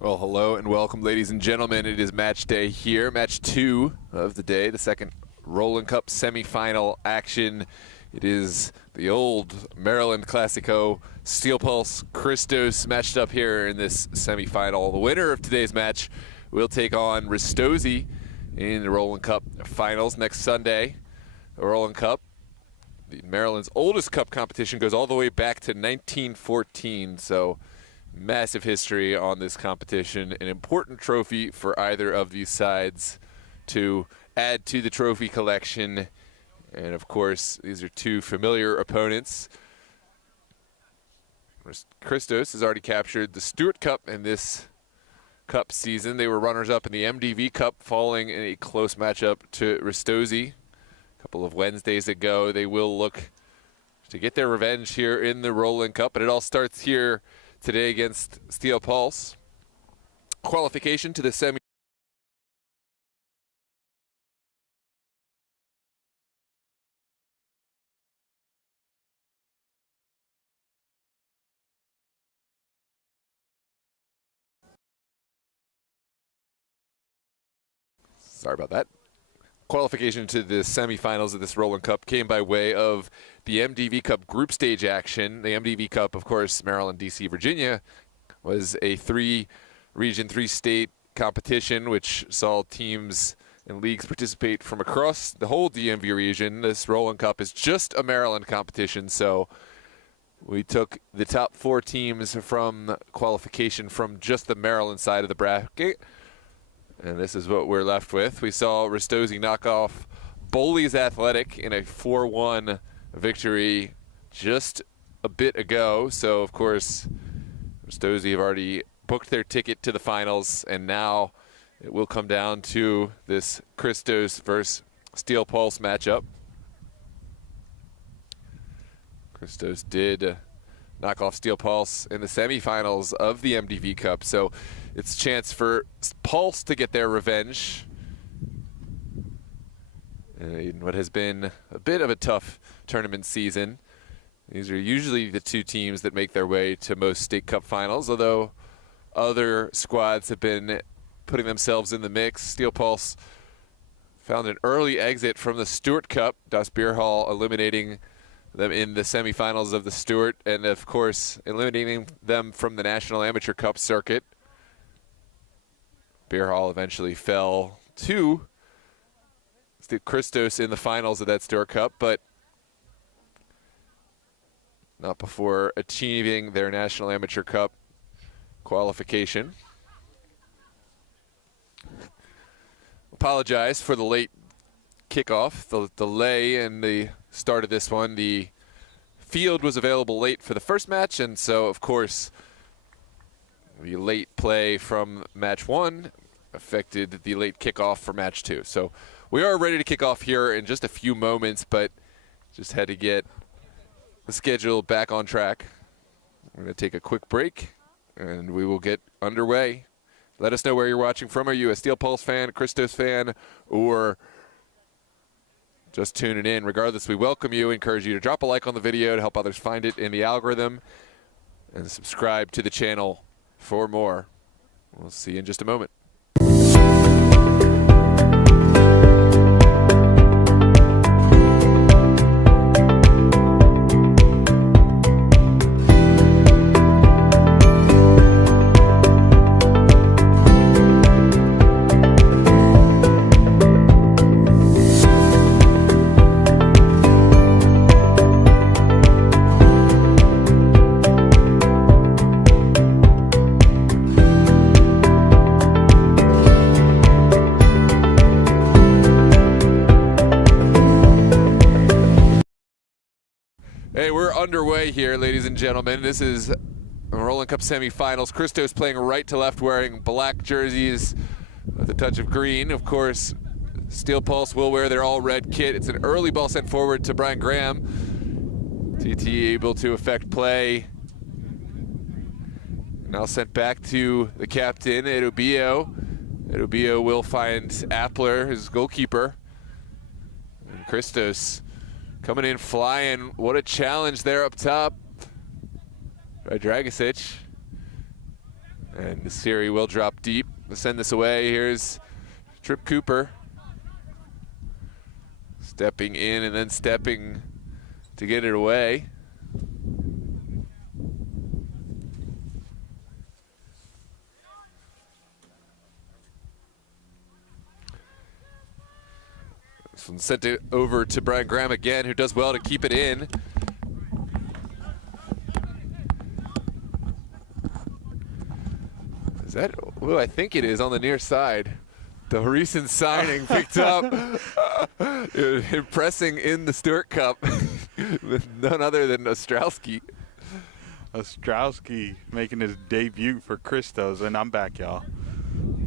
Well, hello and welcome, ladies and gentlemen. It is match day here, match 2 of the day, the second Rowland Cup semifinal action. It is the old Maryland Classico, Steel Pulse Christos matched up here in this semifinal. The winner of today's match will take on Rowland in the Rowland Cup finals next Sunday. The Rowland Cup, Maryland's oldest cup competition, goes all the way back to 1914, so massive history on this competition. An important trophy for either of these sides to add to the trophy collection. And of course, these are two familiar opponents. Christos has already captured the Stewart Cup in this cup season. They were runners-up in the MDV Cup, falling in a close matchup to Rowland a couple of Wednesdays ago. They will look to get their revenge here in the Rowland Cup, but it all starts here today against Steel Pulse. Qualification to the semi. Sorry about that. Qualification to the semifinals of this Rowland Cup came by way of the MDV Cup group stage action. The MDV Cup, of course, Maryland, DC, Virginia, was a 3-region, 3-state competition which saw teams and leagues participate from across the whole DMV region. This Rowland Cup is just a Maryland competition, so we took the top 4 teams from qualification from just the Maryland side of the bracket. And this is what we're left with. We saw Rowland knock off Boley's Athletic in a 4-1 victory just a bit ago. So, of course, Rowland have already booked their ticket to the finals, and now it will come down to this Christos versus Steel Pulse matchup. Christos did knock off Steel Pulse in the semifinals of the MDV Cup, so it's a chance for Pulse to get their revenge in what has been a bit of a tough tournament season. These are usually the two teams that make their way to most state cup finals, although other squads have been putting themselves in the mix. Steel Pulse found an early exit from the Stewart Cup, Das Beer Hall eliminating them in the semifinals of the Stewart, and of course eliminating them from the National Amateur Cup circuit. Beer Hall eventually fell to Christos in the finals of that Stewart Cup, but not before achieving their National Amateur Cup qualification. Apologize for the late kickoff, the delay in the start of this one. The field was available late for the first match, and so of course the late play from match 1 affected the late kickoff for match 2. So we are ready to kick off here in just a few moments, but just had to get the schedule back on track. We're going to take a quick break and we will get underway. Let us know where you're watching from. Are you a Steel Pulse fan, a Christos fan, or just tuning in? Regardless, we welcome you. Encourage you to drop a like on the video to help others find it in the algorithm, and subscribe to the channel for more. We'll see you in just a moment. Hey, we're underway here, ladies and gentlemen. This is Rowland Cup semifinals. Christos playing right to left, wearing black jerseys with a touch of green. Of course, Steel Pulse will wear their all-red kit. It's an early ball sent forward to Brian Graham. TT able to affect play. Now sent back to the captain, Edubio. Edubio will find Appler, his goalkeeper. And Christos coming in flying. What a challenge there up top by Dragicic. And the Siri will drop deep to send this away. Here's Trip Cooper. Stepping in and then stepping to get it away. This one sent it over to Brian Graham again, who does well to keep it in. Is that, oh, I think it is on the near side. The recent signing picked up, impressing in the Stewart Cup with none other than Ostrowski. Ostrowski making his debut for Christos, and I'm back, y'all.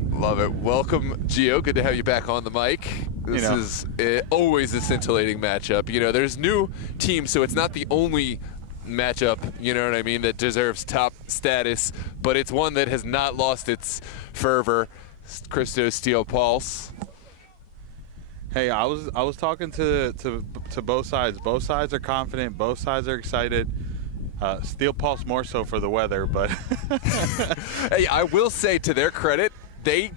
Love it. Welcome, Gio. Good to have you back on the mic. This is always a scintillating matchup. You know, there's new teams, so it's not the only matchup, you know what I mean, that deserves top status, but it's one that has not lost its fervor. Christos Steel Pulse. Hey, I was talking to both sides. Both sides are confident. Both sides are excited. Steel Pulse more so for the weather, but hey, I will say to their credit, they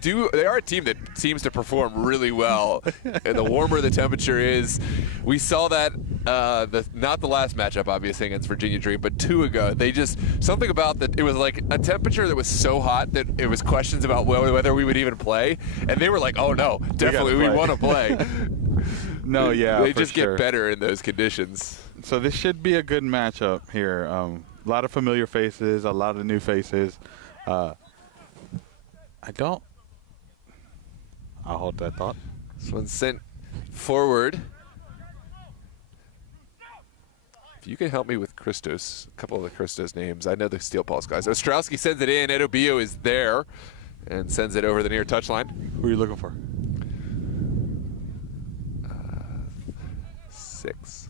are a team that seems to perform really well. And the warmer the temperature is, we saw that not the last matchup obviously against Virginia Dream, but 2 ago. They just, something about that, it was like a temperature that was so hot that it was questions about whether we would even play, and they were like, oh no, definitely we want to play. No, yeah, they just get better in those conditions. So this should be a good matchup here. A lot of familiar faces, a lot of new faces. I'll hold that thought. This one's sent forward. If you can help me with Christos, a couple of the Christos names. I know the Steel Pulse guys. Ostrowski sends it in. Ed Obio is there and sends it over the near touchline. Who are you looking for? 6.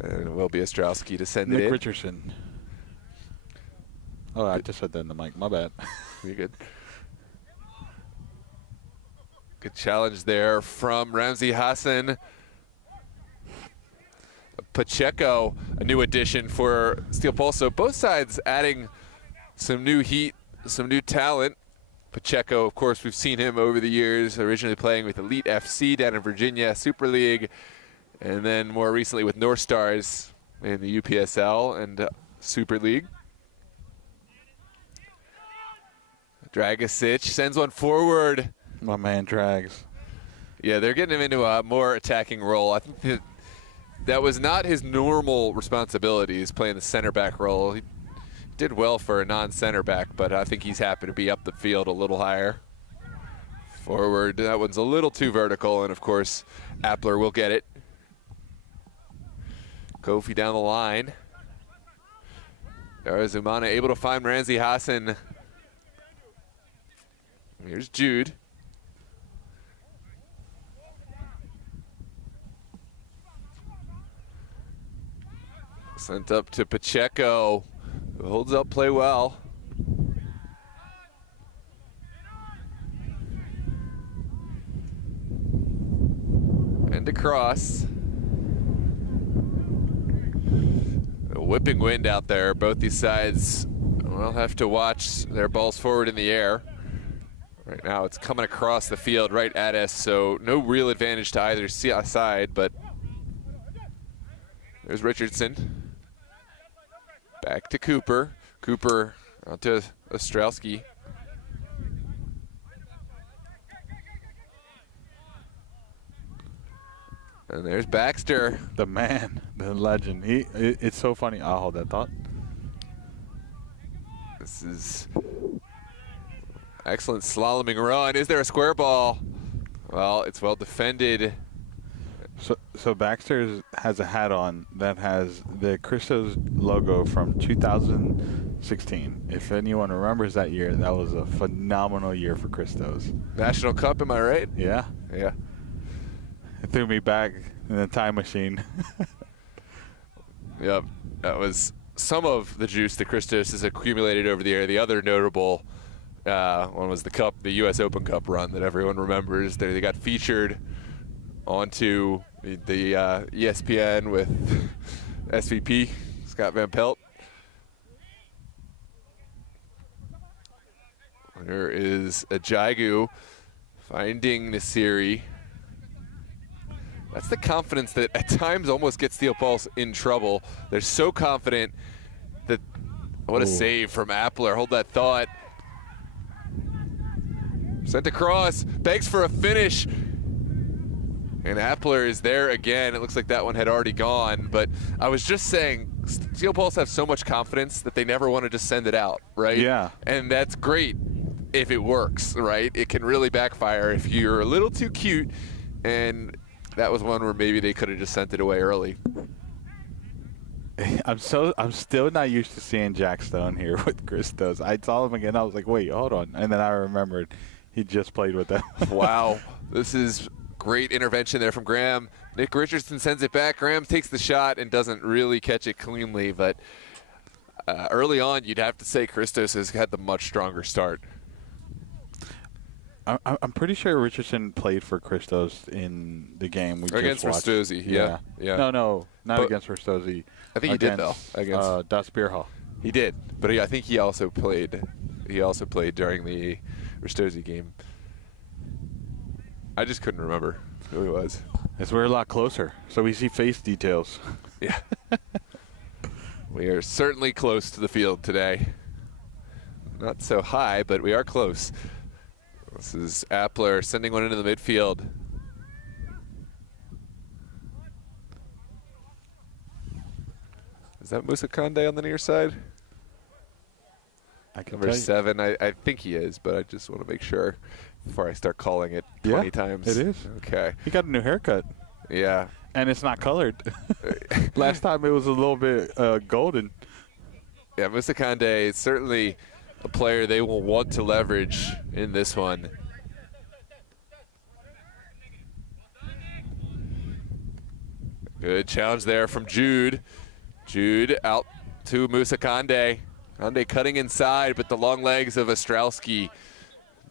And it will be Ostrowski to send it in. Nick Richardson. Oh, I just said that in the mic. My bad. You're good. Good challenge there from Ramsey Hassan. Pacheco, a new addition for Steel Pulse. So both sides adding some new heat, some new talent. Pacheco, of course, we've seen him over the years, originally playing with Elite FC down in Virginia, Super League, and then more recently with North Stars in the UPSL and Super League. Dragicic sends one forward. My man Drags. Yeah, they're getting him into a more attacking role. I think that was not his normal responsibilities, playing the center back role. He did well for a non-center back, but I think he's happy to be up the field a little higher. Forward, that one's a little too vertical, and of course, Appler will get it. Kofi down the line. Arizumana able to find Ramsey Hassan. Here's Jude. Sent up to Pacheco, who holds up play well. And across. A whipping wind out there. Both these sides will have to watch their balls forward in the air. Right now it's coming across the field right at us, so no real advantage to either side, but there's Richardson. Back to Cooper. Cooper onto Ostrowski. And there's Baxter. The man, the legend. It's so funny. I'll hold that thought. This is excellent slaloming run. Is there a square ball? Well, it's well defended. So Baxter has a hat on that has the Christos logo from 2016. If anyone remembers that year, that was a phenomenal year for Christos. National Cup, am I right? Yeah. Yeah. It threw me back in the time machine. Yep. That was some of the juice that Christos has accumulated over the year. The other notable one was the U.S. Open Cup run that everyone remembers. They got featured onto the ESPN with SVP, Scott Van Pelt. There is a Jagu finding Nasiri. That's the confidence that at times almost gets Steel Pulse in trouble. They're so confident that, what a save from Appler. Hold that thought. Sent across, begs for a finish. And Appler is there again. It looks like that one had already gone, but I was just saying, Steel Pulse have so much confidence that they never want to just send it out, right? Yeah. And that's great if it works, right? It can really backfire if you're a little too cute, and that was one where maybe they could have just sent it away early. I'm still not used to seeing Jack Stone here with Christos. I saw him again. I was like, wait, hold on. And then I remembered he just played with them. Wow. This is great intervention there from Graham. Nick Richardson sends it back. Graham takes the shot and doesn't really catch it cleanly. But early on, you'd have to say Christos has had the much stronger start. I'm pretty sure Richardson played for Christos in the game we against just watched. Ristosi, yeah. No, not against Ristosi. I think he did though. Against Das Bierhall. He did, but I think he also played. He also played during the Ristosi game. I just couldn't remember who he was. As we're a lot closer, so we see face details. Yeah. We are certainly close to the field today. Not so high, but we are close. This is Appler sending one into the midfield. Is that Musa Conde on the near side? I can Number tell you. 7, I think he is, but I just want to make sure before I start calling it 20 times. It is. Okay. He got a new haircut. Yeah. And it's not colored. Last time it was a little bit golden. Yeah, Musa Conde is certainly a player they will want to leverage in this one. Good challenge there from Jude. Jude out to Musa Conde. Conde cutting inside, but the long legs of Ostrowski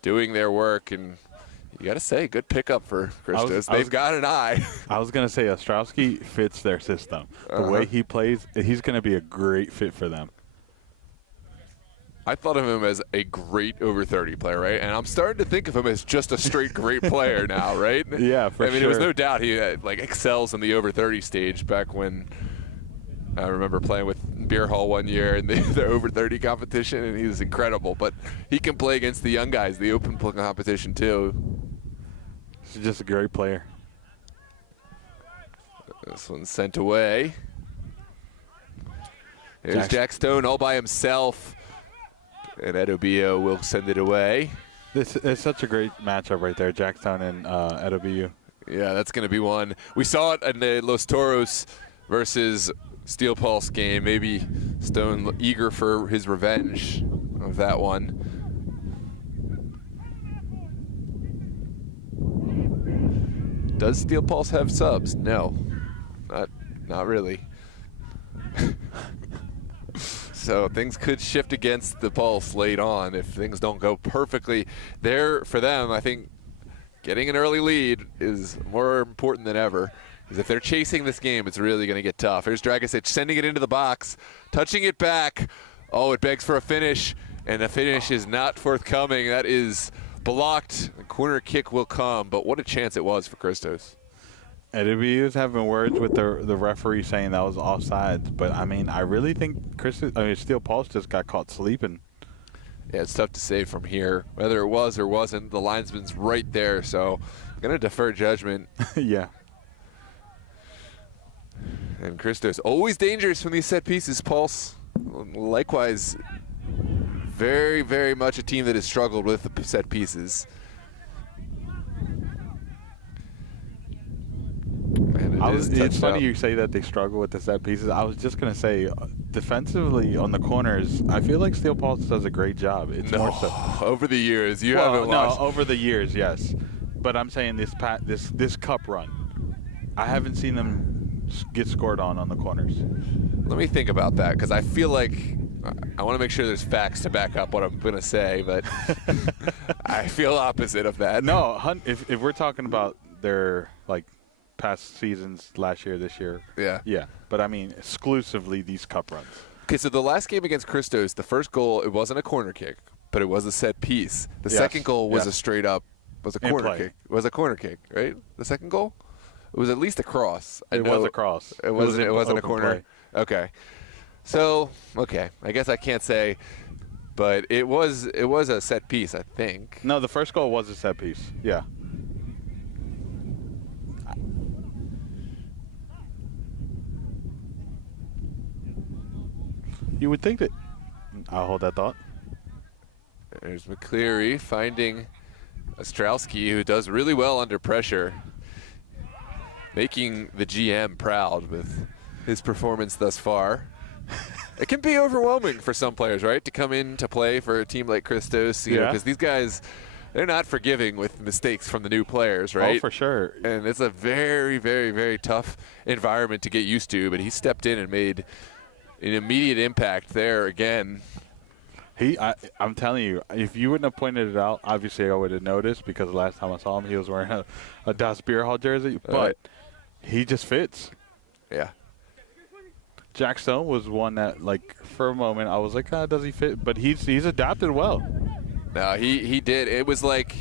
doing their work. And you got to say, good pickup for Christos. They've got an eye. I was going to say Ostrowski fits their system. The way he plays, he's going to be a great fit for them. I thought of him as a great over 30 player, right? And I'm starting to think of him as just a straight great player now, right? Yeah, for sure. I mean, there was no doubt he excels in the over 30 stage back when I remember playing with Beer Hall one year in the over 30 competition, and he was incredible. But he can play against the young guys, the open competition too. He's just a great player. This one's sent away. There's Jack Stone all by himself. And Edobio will send it away. This is such a great matchup right there, Jack Stone and Edobio. Yeah, that's going to be one. We saw it in the Los Toros versus Steel Pulse game. Maybe Stone eager for his revenge of that one. Does Steel Pulse have subs? No, not really. So things could shift against the Pulse late on if things don't go perfectly. There for them, I think getting an early lead is more important than ever. Because if they're chasing this game, it's really going to get tough. Here's Dragicic sending it into the box, touching it back. Oh, it begs for a finish, and a finish is not forthcoming. That is blocked. The corner kick will come, but what a chance it was for Christos. Edobio's having words with the referee saying that was offsides, but I mean, I really think Steel Pulse just got caught sleeping. Yeah, it's tough to say from here whether it was or wasn't. The linesman's right there, so I'm going to defer judgment. Yeah. And Christos, always dangerous from these set pieces, Pulse. Likewise, very, very much a team that has struggled with the set pieces. It's funny you say that they struggle with the set pieces. I was just going to say, defensively on the corners, I feel like Steel Pulse does a great job. It's more so. Over the years, you haven't watched. No, over the years, yes. But I'm saying this cup run, I haven't seen them get scored on the corners. Let me think about that, because I feel like I want to make sure there's facts to back up what I'm going to say, but I feel opposite of that. No, if we're talking about their past seasons, last year, this year. Yeah. But I mean, exclusively these cup runs. Okay, so the last game against Christos, the first goal, it wasn't a corner kick, but it was a set piece. The Yes, second goal was yes. a straight up, was a In corner play. kick. It was a corner kick, right? The second goal? It was at least a cross. I It know was a cross. It wasn't a open corner. play. Okay. So, okay. I guess I can't say, but it was a set piece, I think. No, the first goal was a set piece. Yeah. You would think that. I'll hold that thought. There's McCleary finding Ostrowski, who does really well under pressure, making the GM proud with his performance thus far. It can be overwhelming for some players, right, to come in to play for a team like Christos, you know, because these guys, they're not forgiving with mistakes from the new players, right? Oh, for sure. And it's a very, very, very tough environment to get used to, but he stepped in and made an immediate impact there again. I'm telling you, if you wouldn't have pointed it out, obviously I would have noticed, because the last time I saw him, he was wearing a Das Beer Hall jersey, but he just fits. Yeah. Jack Stone was one that, like, for a moment, I was like, does he fit? But he's adapted well. No, he did. It was like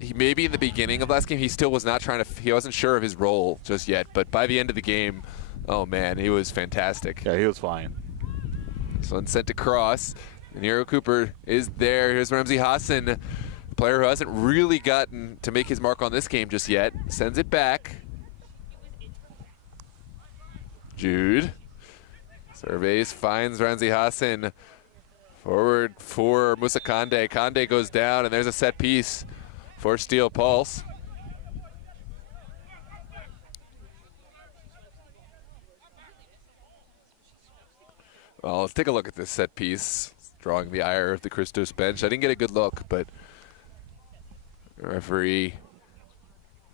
he maybe in the beginning of last game, he still was not trying to, he wasn't sure of his role just yet. But by the end of the game, oh, man, he was fantastic. Yeah, he was flying. This one sent across. Nero Cooper is there. Here's Ramsey Hassan, a player who hasn't really gotten to make his mark on this game just yet. Sends it back. Jude. Surveys, finds Ramsey Hassan. Forward for Musa Kande. Kande goes down, and there's a set piece for Steel Pulse. Well, let's take a look at this set piece. It's drawing the ire of the Christos bench. I didn't get a good look, but the referee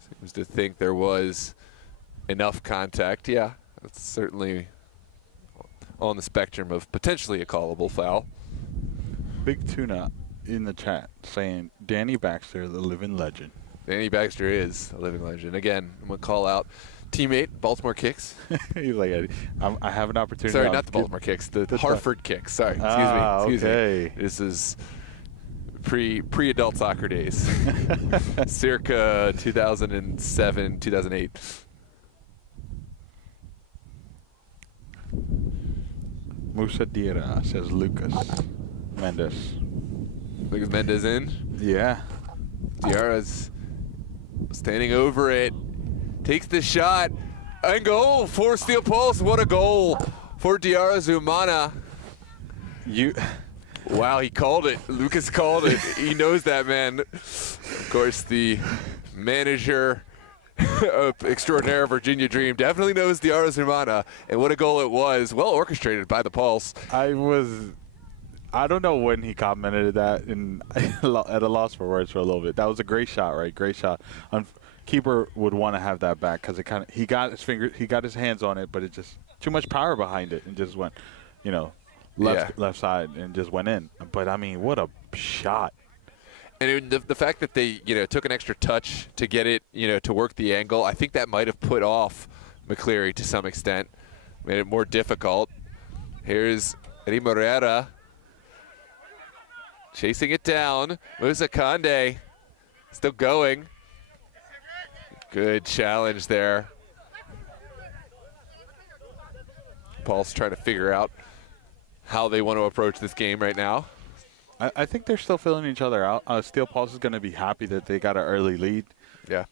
seems to think there was enough contact. Yeah, that's certainly on the spectrum of potentially a callable foul. Big Tuna in the chat saying Danny Baxter, the living legend. Danny Baxter is a living legend. Again, I'm going to call out teammate, Baltimore Kicks. He's like, I have an opportunity. Sorry, not the Baltimore Kicks, the Hartford Kicks. Sorry, excuse me. This is pre-adult soccer days, circa 2007, 2008. Musa Diarra, says Lucas Mendes. Lucas Mendes in. Yeah. Diarra's standing over it. Takes the shot. And goal for Steel Pulse. What a goal for Diarra Zumana. Wow, he called it. Lucas called it. He knows that, man. Of course, the manager extraordinaire of Virginia Dream definitely knows Diarra Zumana. And what a goal it was. Well orchestrated by the Pulse. I don't know when he commented that, and at a loss for words for a little bit. That was a great shot, right? Great shot. Keeper would want to have that back because he got his hands on it, but it just too much power behind it and just went, left side and just went in. But I mean, what a shot! And the fact that they took an extra touch to get it to work the angle, I think that might have put off McCleary to some extent, made it more difficult. Here's Eddie Morera chasing it down. Musa Kande still going. Good challenge there. Paul's trying to figure out how they want to approach this game right now. I think they're still filling each other out. Steel Pulse is going to be happy that they got an early lead. Yeah.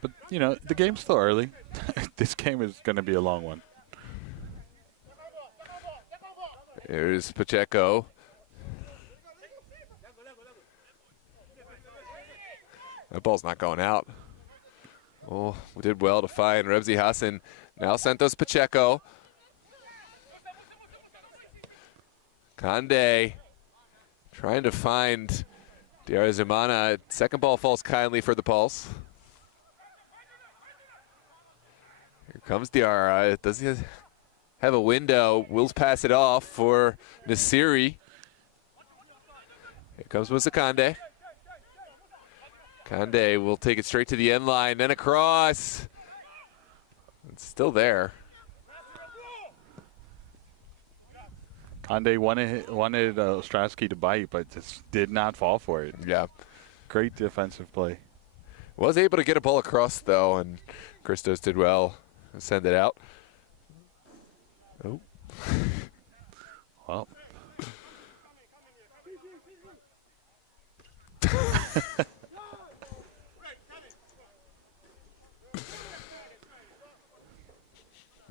But, the game's still early. This game is going to be a long one. Here's Pacheco. That ball's not going out. Oh, we did well to find Ramsey Hassan. Now Santos Pacheco. Kande trying to find Diarra Zumana. Second ball falls kindly for the Pulse. Here comes Diarra. Does he have a window? Wills pass it off for Nasiri. Here comes Musa Kande. Kande will take it straight to the end line, then across. It's still there. Ande wanted Ostrowski to bite, but just did not fall for it. Yeah. Great defensive play. Was able to get a ball across, though, and Christos did well. Send it out. Oh. Well.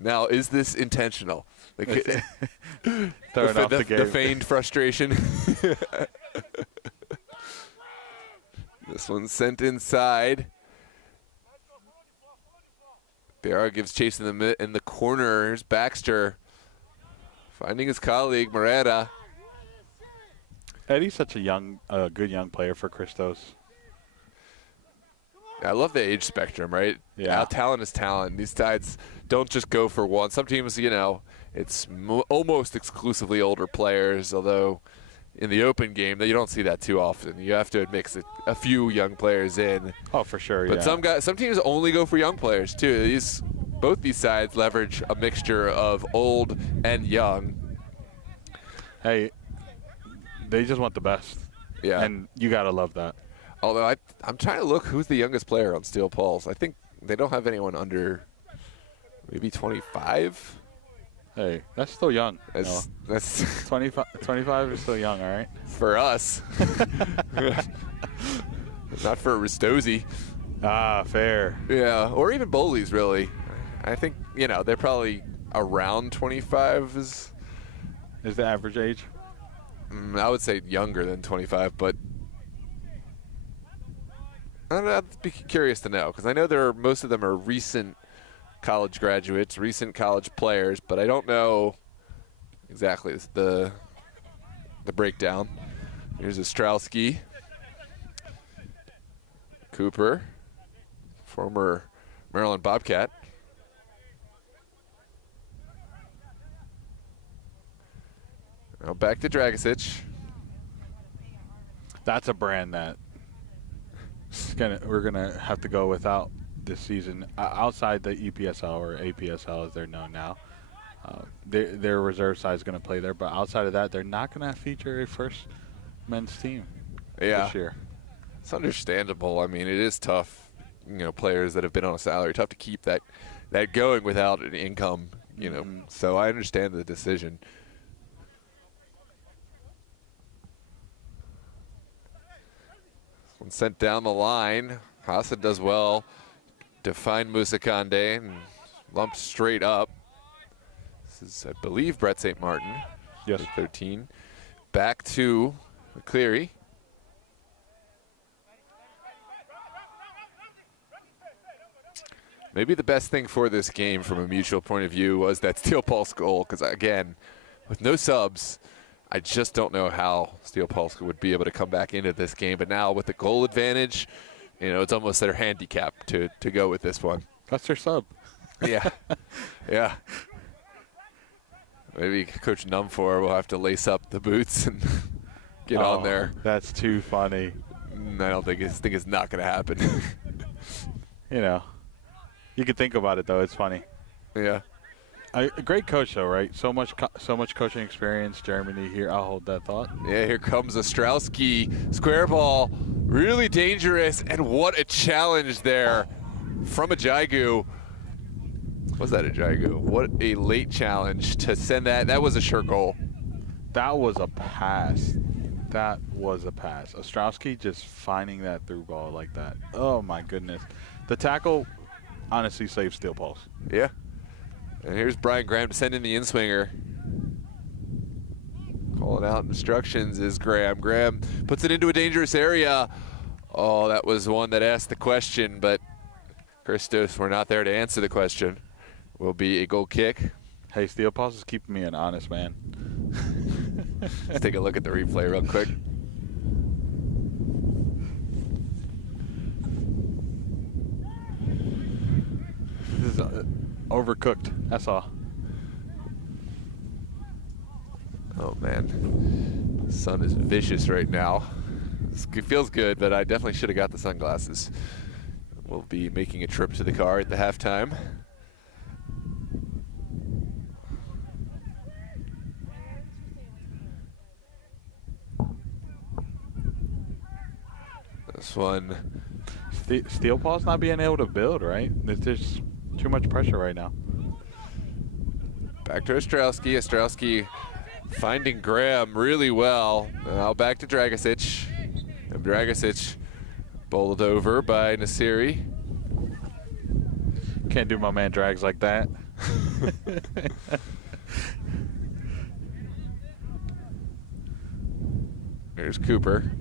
Now, is this intentional? Throwing off the game. The feigned frustration. This one's sent inside. Beara gives chase in the corner. Here's Baxter finding his colleague, Morera. Eddie's such a good young player for Christos. I love the age spectrum, right? Yeah. Talent is talent. These sides don't just go for one. Some teams, it's almost exclusively older players, although in the open game, you don't see that too often. You have to mix a few young players in. Oh, for sure, but some teams only go for young players, too. Both these sides leverage a mixture of old and young. Hey, they just want the best. Yeah. And you got to love that. Although I'm trying to look who's the youngest player on Steel Pulse. I think they don't have anyone under maybe 25. Hey, that's still young. That's 25 is still young, all right? For us. Not for Ristosi. Ah, fair. Yeah, or even Bowley's, really. I think, they're probably around 25 is the average age? I would say younger than 25, but I'd be curious to know, because I know most of them are recent college graduates, recent college players, but I don't know exactly the breakdown. Here's Ostrowski. Cooper, former Maryland Bobcat. Now back to Dragicic. That's a brand that we're gonna have to go without this season. Outside the EPSL or APSL, as they're known now, their reserve side is going to play there. But outside of that, they're not going to feature a first men's team this year. It's understandable. I mean, it is tough. Players that have been on a salary, tough to keep that going without an income. So I understand the decision. One sent down the line. Hassan does well to find Musakande and lumps straight up. This is, I believe, Brett St. Martin. Yes. 13. Back to McCleary. Maybe the best thing for this game from a mutual point of view was that Steel Pulse goal, because, again, with no subs, I just don't know how Steel Pulse would be able to come back into this game. But now with the goal advantage, it's almost their handicap to go with this one. That's their sub. Yeah. Yeah. Maybe Coach Numfor will have to lace up the boots and get on there. That's too funny. I don't think it's not going to happen. You could think about it, though. It's funny. Yeah. A great coach, though, right? So much coaching experience. Germany here. I'll hold that thought. Yeah, here comes Ostrowski. Square ball. Really dangerous. And what a challenge there from Ajagu. Was that Ajagu? What a late challenge to send that. That was a sure goal. That was a pass. Ostrowski just finding that through ball like that. Oh, my goodness. The tackle honestly saved Steel Pulse. Yeah. And here's Brian Graham to send in the in-swinger. Calling out instructions is Graham. Graham puts it into a dangerous area. Oh, that was one that asked the question, but Christos, we're not there to answer the question. Will be a goal kick. Hey, Steel Pulse is keeping me an honest man. Let's take a look at the replay real quick. This is overcooked. That's all. Oh, man. The sun is vicious right now. It feels good, but I definitely should have got the sunglasses. We'll be making a trip to the car at the halftime. This one. Steel Paul's not being able to build, right? There's just too much pressure right now. Back to Ostrowski. Ostrowski finding Graham really well. Now back to Dragicic. And Dragicic bowled over by Nasiri. Can't do my man Drags like that. Here's Cooper.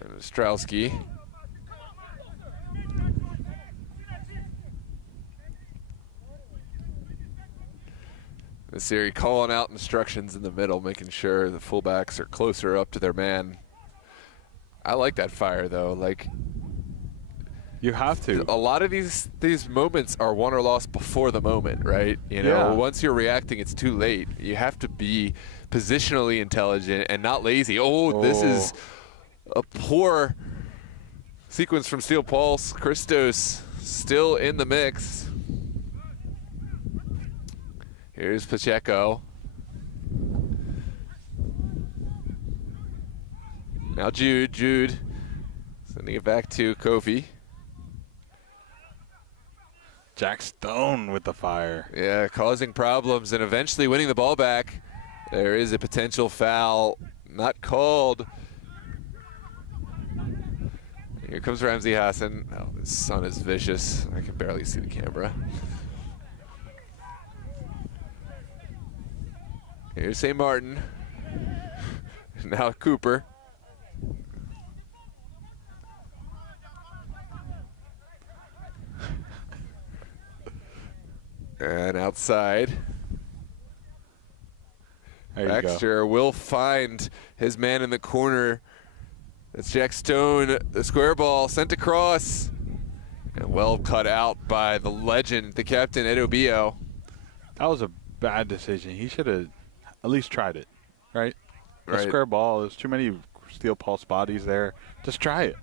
And Ostrowski. Nasiri calling out instructions in the middle, making sure the fullbacks are closer up to their man. I like that fire, though. Like, you have to. A lot of these moments are won or lost before the moment, right? You know, once you're reacting, it's too late. You have to be positionally intelligent and not lazy. Oh, this is a poor sequence from Steel Pulse. Christos still in the mix. Here's Pacheco. Now Jude sending it back to Kofi. Jack Stone with the fire. Yeah, causing problems and eventually winning the ball back. There is a potential foul, not called. Here comes Ramsey Hassan. Oh, the sun is vicious. I can barely see the camera. Here's St. Martin. Now Cooper. And outside. Baxter will find his man in the corner. That's Jack Stone. The square ball sent across. And well cut out by the legend, the captain, Ed Obio. That was a bad decision. He should have at least tried it, right? The square ball, there's too many Steel Pulse bodies there. Just try it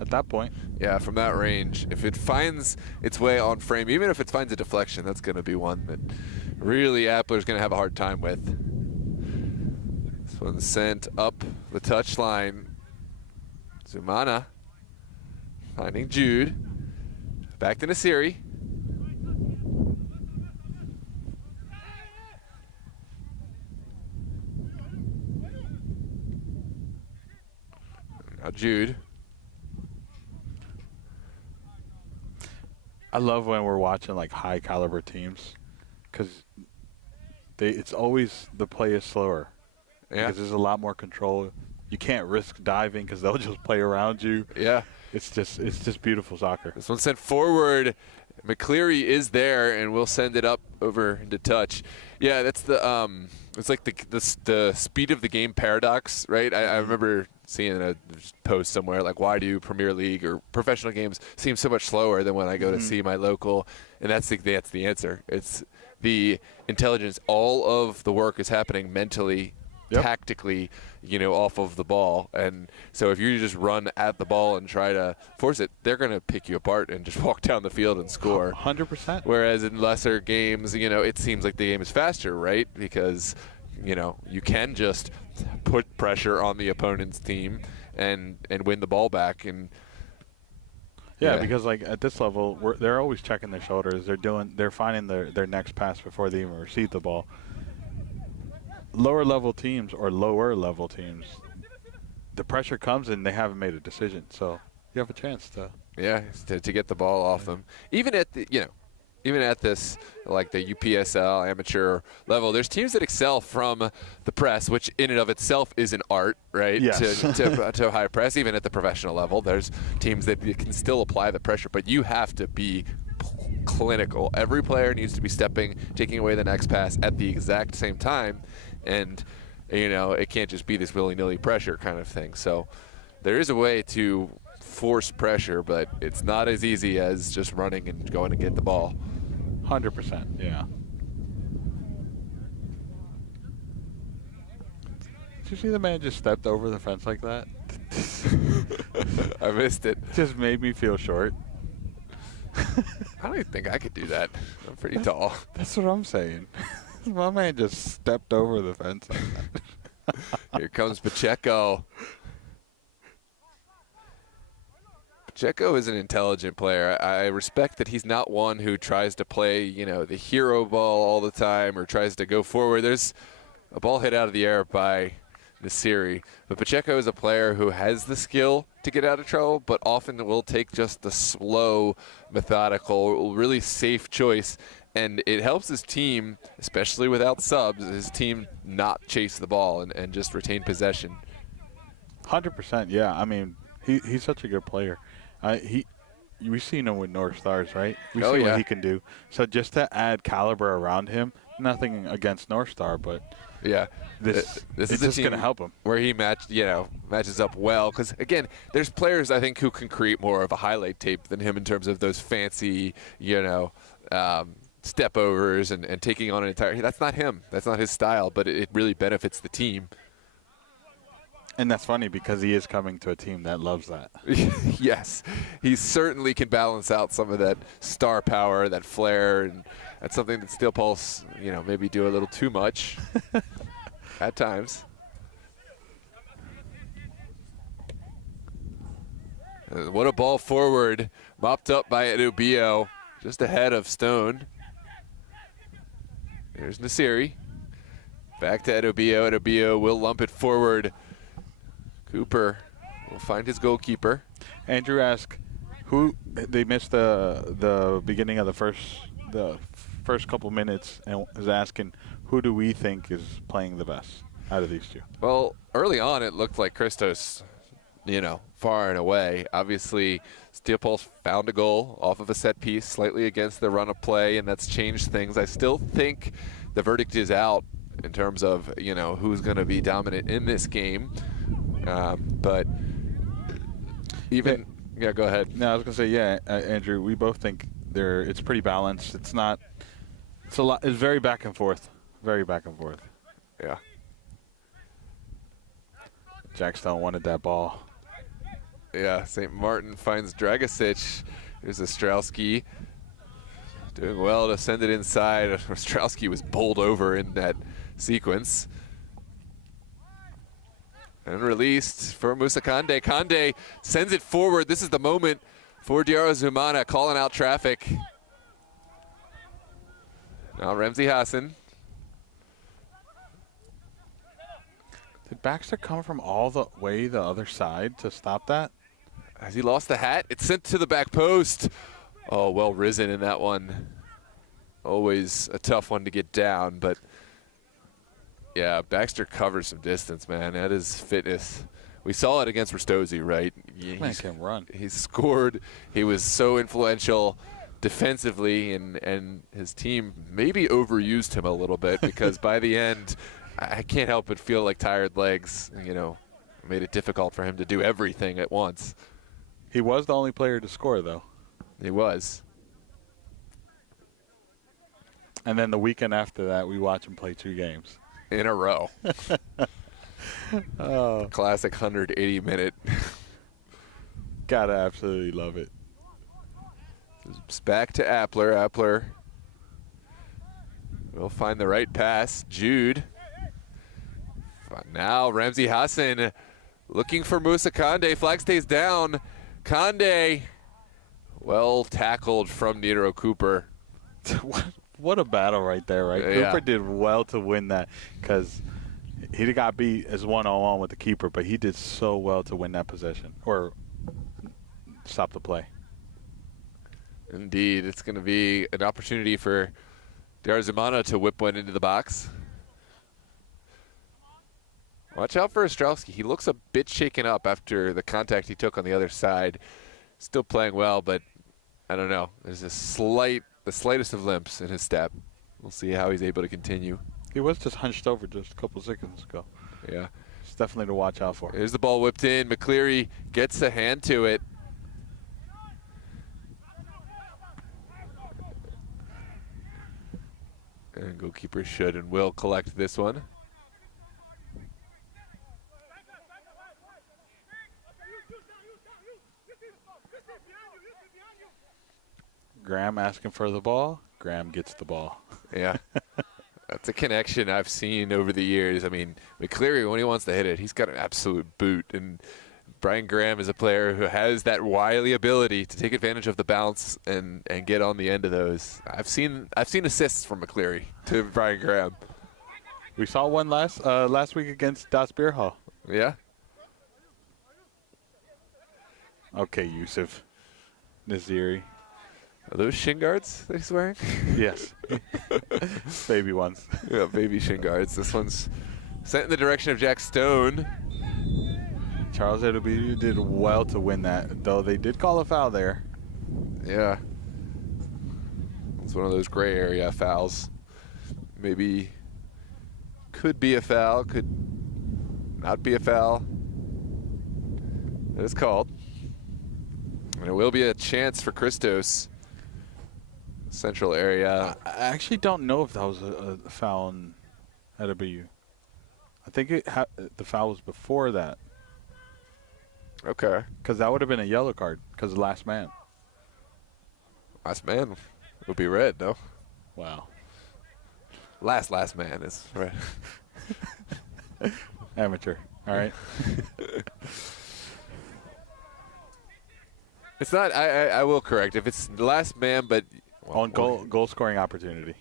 at that point. Yeah, from that range. If it finds its way on frame, even if it finds a deflection, that's going to be one that really Appler's going to have a hard time with. This one's sent up the touchline. Zumana finding Jude. Back to Nasiri. Now Jude. I love when we're watching like high caliber teams because it's always the play is slower. Yeah. Because there's a lot more control. You can't risk diving because they'll just play around you. Yeah. It's just beautiful soccer. This one sent forward. McCleary is there, and we'll send it up over into touch. Yeah, that's the it's like the speed of the game paradox, right? I remember seeing a post somewhere like, why do Premier League or professional games seem so much slower than when I go to see my local? And that's the answer. It's the intelligence. All of the work is happening mentally, tactically, off of the ball. And so if you just run at the ball and try to force it, they're going to pick you apart and just walk down the field and score. 100%. Whereas in lesser games, it seems like the game is faster, right? Because, you can just put pressure on the opponent's team and win the ball back. And yeah, because like at this level, they're always checking their shoulders. They're finding their next pass before they even receive the ball. Lower level teams, the pressure comes and they haven't made a decision, so you have a chance to to get the ball off them. Even at this like the UPSL amateur level, there's teams that excel from the press, which in and of itself is an art, right? Yes. to high press. Even at the professional level, there's teams that can still apply the pressure, but you have to be clinical. Every player needs to be taking away the next pass at the exact same time. And, it can't just be this willy-nilly pressure kind of thing. So there is a way to force pressure, but it's not as easy as just running and going to get the ball. 100%, yeah. Did you see the man just stepped over the fence like that? I missed it. Just made me feel short. I don't even think I could do that. I'm pretty tall. That's what I'm saying. My man just stepped over the fence like that. Here comes Pacheco. Pacheco is an intelligent player. I respect that he's not one who tries to play, the hero ball all the time or tries to go forward. There's a ball hit out of the air by Nasiri. But Pacheco is a player who has the skill to get out of trouble, but often will take just the slow, methodical, really safe choice. And it helps his team, especially without subs, his team not chase the ball and just retain possession. 100%, yeah. I mean, he's such a good player. We've seen him with North Stars, right? We've seen what he can do. So just to add caliber around him, nothing against North Star, but yeah, this is just going to help him. Where he matches up well. Because, again, there's players, I think, who can create more of a highlight tape than him in terms of those fancy, step overs and taking on an entire – that's not him. That's not his style, but it really benefits the team. And that's funny because he is coming to a team that loves that. Yes. He certainly can balance out some of that star power, that flair, and that's something that Steel Pulse, maybe do a little too much at times. What a ball forward, mopped up by Edubio, just ahead of Stone. There's Nasiri. Back to Edubio. Edubio will lump it forward. Cooper will find his goalkeeper. Andrew asked, who they missed the beginning of the first couple minutes, and is asking, who do we think is playing the best out of these two? Well, early on it looked like Christos, far and away. Obviously, Steel Pulse found a goal off of a set piece, slightly against the run of play, and that's changed things. I still think the verdict is out in terms of who's going to be dominant in this game. But even go ahead. No, I was gonna say Andrew. We both think it's pretty balanced. It's a lot. It's very back and forth. Very back and forth. Yeah. Jack Stone wanted that ball. Yeah. St. Martin finds Dragicic. Here's Ostrowski doing well to send it inside. Ostrowski was bowled over in that sequence. And released for Musa Kande. Kande sends it forward. This is the moment for Diarra Zumana calling out traffic. Now Ramsey Hassan. Did Baxter come from all the way the other side to stop that? Has he lost the hat? It's sent to the back post. Oh, well risen in that one. Always a tough one to get down, but yeah, Baxter covers some distance, man. That is fitness. We saw it against Rastosi, right? Man can run. He scored. He was so influential defensively, and his team maybe overused him a little bit because by the end, I can't help but feel like tired legs, made it difficult for him to do everything at once. He was the only player to score, though. He was. And then the weekend after that, we watch him play 2 games. In a row. Oh. Classic 180-minute. Gotta absolutely love it. It's back to Appler. Appler will find the right pass. Jude. Now Ramsey Hassan looking for Musa Kande. Flag stays down. Kande, well tackled from Nero Cooper. What a battle right there, right? Yeah. Cooper did well to win that because he got beat as one-on-one with the keeper, but he did so well to win that possession or stop the play. Indeed. It's going to be an opportunity for Diarra Zumana to whip one into the box. Watch out for Ostrowski. He looks a bit shaken up after the contact he took on the other side. Still playing well, but I don't know. There's the slightest of limps in his step. We'll see how he's able to continue. He was just hunched over just a couple seconds ago. Yeah. It's definitely to watch out for. Here's the ball whipped in. McCleary gets a hand to it. And goalkeeper should and will collect this one. Graham asking for the ball. Graham gets the ball. Yeah. That's a connection I've seen over the years. I mean, McCleary, when he wants to hit it, he's got an absolute boot. And Brian Graham is a player who has that wily ability to take advantage of the bounce and get on the end of those. I've seen assists from McCleary to Brian Graham. We saw one last week against Das Bierhall. Yeah. Okay, Yusuf Naziri. Are those shin guards that he's wearing? Yes. Baby ones. Yeah, baby shin guards. This one's sent in the direction of Jack Stone. Charles Edobidu did well to win that, though they did call a foul there. Yeah. It's one of those gray area fouls. Maybe could be a foul, could not be a foul. It is called. And it will be a chance for Christos. Central area. I actually don't know if that was a foul on Edobidu. I think the foul was before that. Okay. Because that would have been a yellow card because of last man. Last man would be red, no? Wow. Last man is red. Amateur. All right. It's not. I will correct. If it's the last man, but on goal scoring opportunity.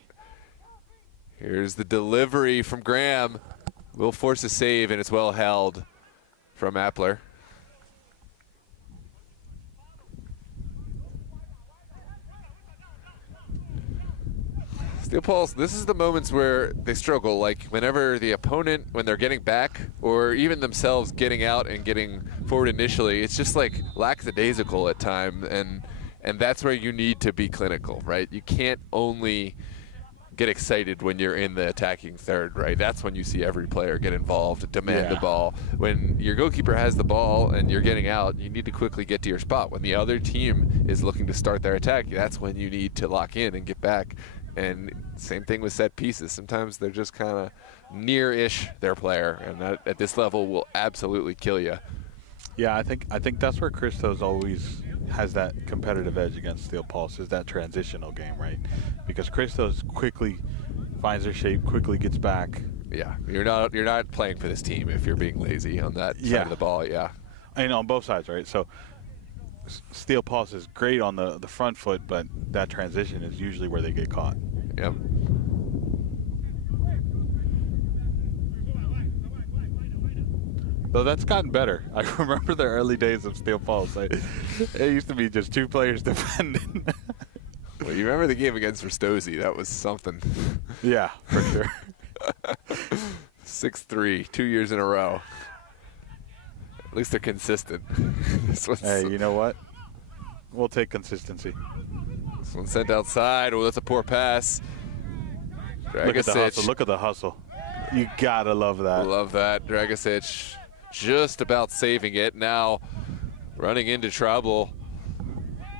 Here's the delivery from Graham. Will force a save, and it's well held from Appler. Steel Pulse, this is the moments where they struggle, like whenever the opponent, when they're getting back, or even themselves getting out and getting forward initially, it's just like lackadaisical at times, and that's where you need to be clinical, right? You can't only get excited when you're in the attacking third, right? That's when you see every player get involved, demand the ball. When your goalkeeper has the ball and you're getting out, you need to quickly get to your spot. When the other team is looking to start their attack, that's when you need to lock in and get back. And same thing with set pieces. Sometimes they're just kind of near-ish their player, and that at this level will absolutely kill you. Yeah, I think that's where Christos always has that competitive edge against Steel Pulse, is that transitional game, right? Because Christos quickly finds their shape, quickly gets back. Yeah, you're not playing for this team if you're being lazy on that side of the ball. Yeah, and on both sides, right? So Steel Pulse is great on the front foot, but that transition is usually where they get caught. Yep. Though that's gotten better. I remember the early days of Steel Pulse. It used to be just two players defending. Well, you remember the game against Ristosi? That was something. Yeah, for sure. 6-3, 2 years in a row. At least they're consistent. Hey, you know what? We'll take consistency. This one sent outside. Oh, that's a poor pass. Look at the hustle. Look at the hustle. You gotta love that. Love that. Dragicic just about saving it. Now running into trouble.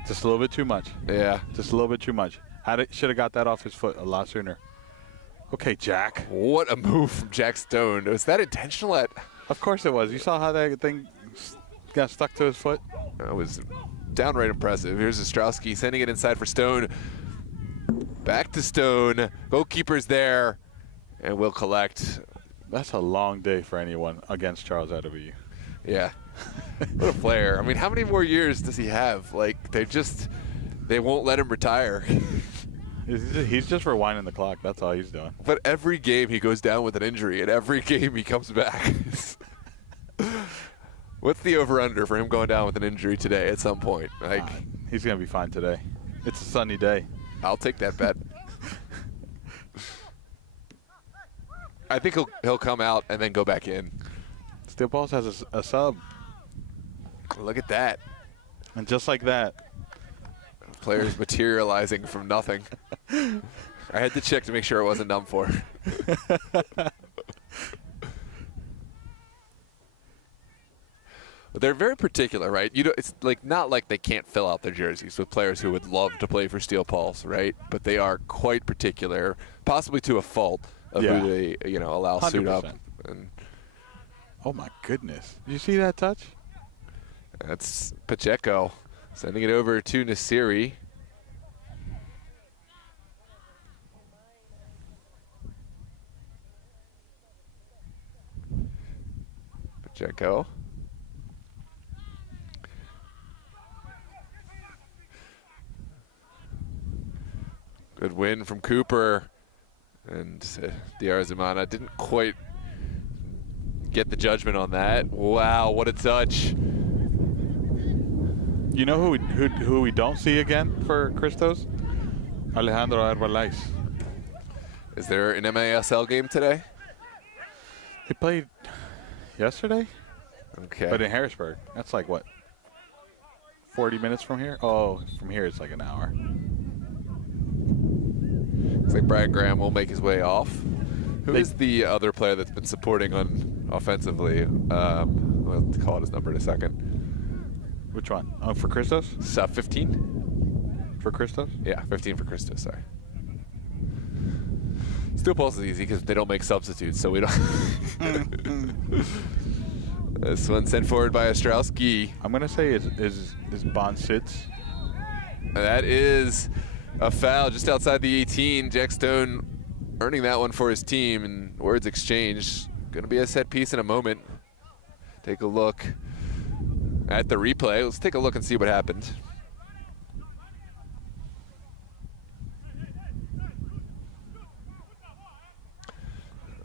Just a little bit too much. Yeah. Just a little bit too much. Should have got that off his foot a lot sooner. Okay, Jack. What a move from Jack Stone. Was that intentional? Of course it was. You saw how that thing got stuck to his foot? That was downright impressive. Here's Ostrowski sending it inside for Stone. Back to Stone. Goalkeeper's there and will collect. That's a long day for anyone against Charles Edobidu. Yeah. What a player. I mean, how many more years does he have? Like, they won't let him retire. He's just rewinding the clock. That's all he's doing. But every game he goes down with an injury, and every game he comes back. What's the over-under for him going down with an injury today at some point? Like, he's going to be fine today. It's a sunny day. I'll take that bet. I think he'll come out and then go back in. Steel Pulse has a sub. Look at that. And just like that. Players materializing from nothing. I had to check to make sure it wasn't done for. They're very particular, right? It's like not like they can't fill out their jerseys with players who would love to play for Steel Pulse, right? But they are quite particular, possibly to a fault, of who they allow 100%. Suit up. And oh my goodness! Did you see that touch? That's Pacheco sending it over to Nasiri. Pacheco. Good win from Cooper. And Diarzumana didn't quite get the judgment on that. Wow, what a touch. You know who we don't see again for Christos? Alejandro Herbalife. Is there an MASL game today? He played yesterday, Okay. but in Harrisburg. That's like, what, 40 minutes from here? Oh, from here it's like an hour. Looks like Brian Graham will make his way off. Who is the other player that's been supporting on offensively? We'll call it his number in a second. Which one? Oh, for Christos? 15? For Christos? Yeah, 15 for Christos, sorry. Still pulse is easy because they don't make substitutes, so we don't. This one sent forward by Ostrowski. I'm going to say is Bond sits. That is a foul just outside the 18. Jack Stone earning that one for his team, and words exchanged. Going to be a set piece in a moment. Take a look at the replay. Let's take a look and see what happened.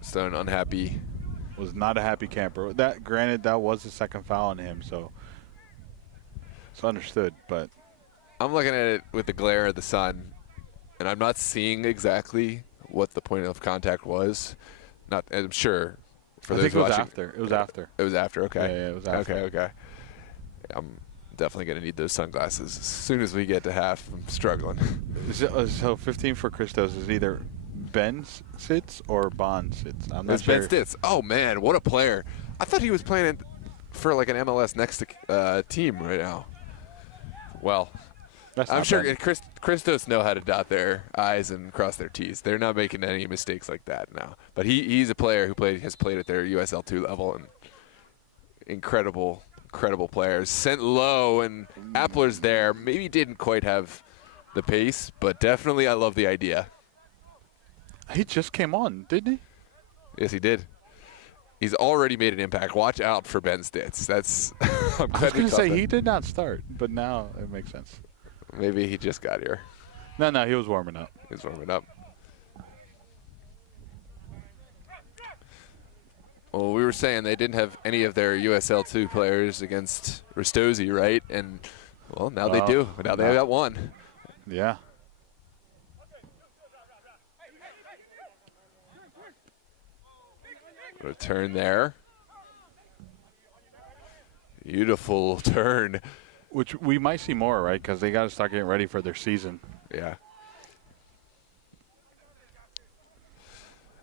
Stone unhappy. Was not a happy camper. That, granted, that was the second foul on him, so it's understood. But I'm looking at it with the glare of the sun, and I'm not seeing exactly what the point of contact was. Not, I'm sure. For I those think it was watching, after. It was after. It was after. Okay. Yeah, it was after. Okay. I'm definitely going to need those sunglasses as soon as we get to half. I'm struggling. So 15 for Christos is either Ben sits or Bond sits. I'm not It's sure. Ben Stitz. Oh man, what a player! I thought he was playing for like an MLS next team right now. Well, That's I'm not sure Ben. Christos know how to dot their I's and cross their T's. They're not making any mistakes like that now. But he's a player who has played at their USL2 level, and incredible players. Sent low, and Appler's there. Maybe didn't quite have the pace, but definitely I love the idea. He just came on, didn't he? Yes, he did. He's already made an impact. Watch out for Ben Stitz. That's. I'm I was going to say that. he did not start, but now it makes sense. Maybe he just got here. No, he was warming up. He's warming up. Well, we were saying they didn't have any of their USL2 players against Ristosi, right? And, well, now they do. Now they got one. Yeah. Return there. Beautiful turn. Which we might see more, right? Because they got to start getting ready for their season. Yeah.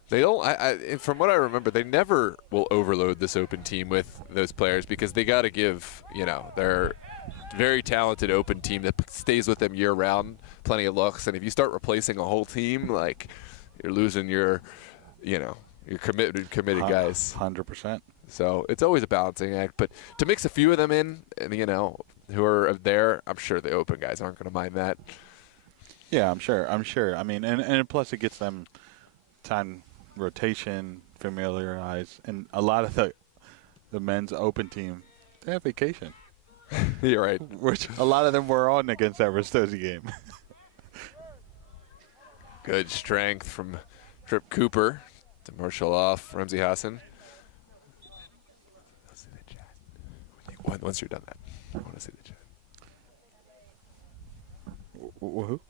They don't. And from what I remember, they never will overload this open team with those players because they got to give, their very talented open team that stays with them year round plenty of looks. And if you start replacing a whole team, like you're losing your committed guys. 100%. So it's always a balancing act. But to mix a few of them in, and who are there, I'm sure the open guys aren't going to mind that. Yeah, I'm sure. I mean, and plus it gets them time, rotation, familiarize, and a lot of the men's open team, they have vacation. You're right. Which a lot of them were on against that Ristosi game. Good strength from Trip Cooper to Marshall off Ramsey Hassan. Let's see the chat. Once you're done that, I want to see the chat. Who?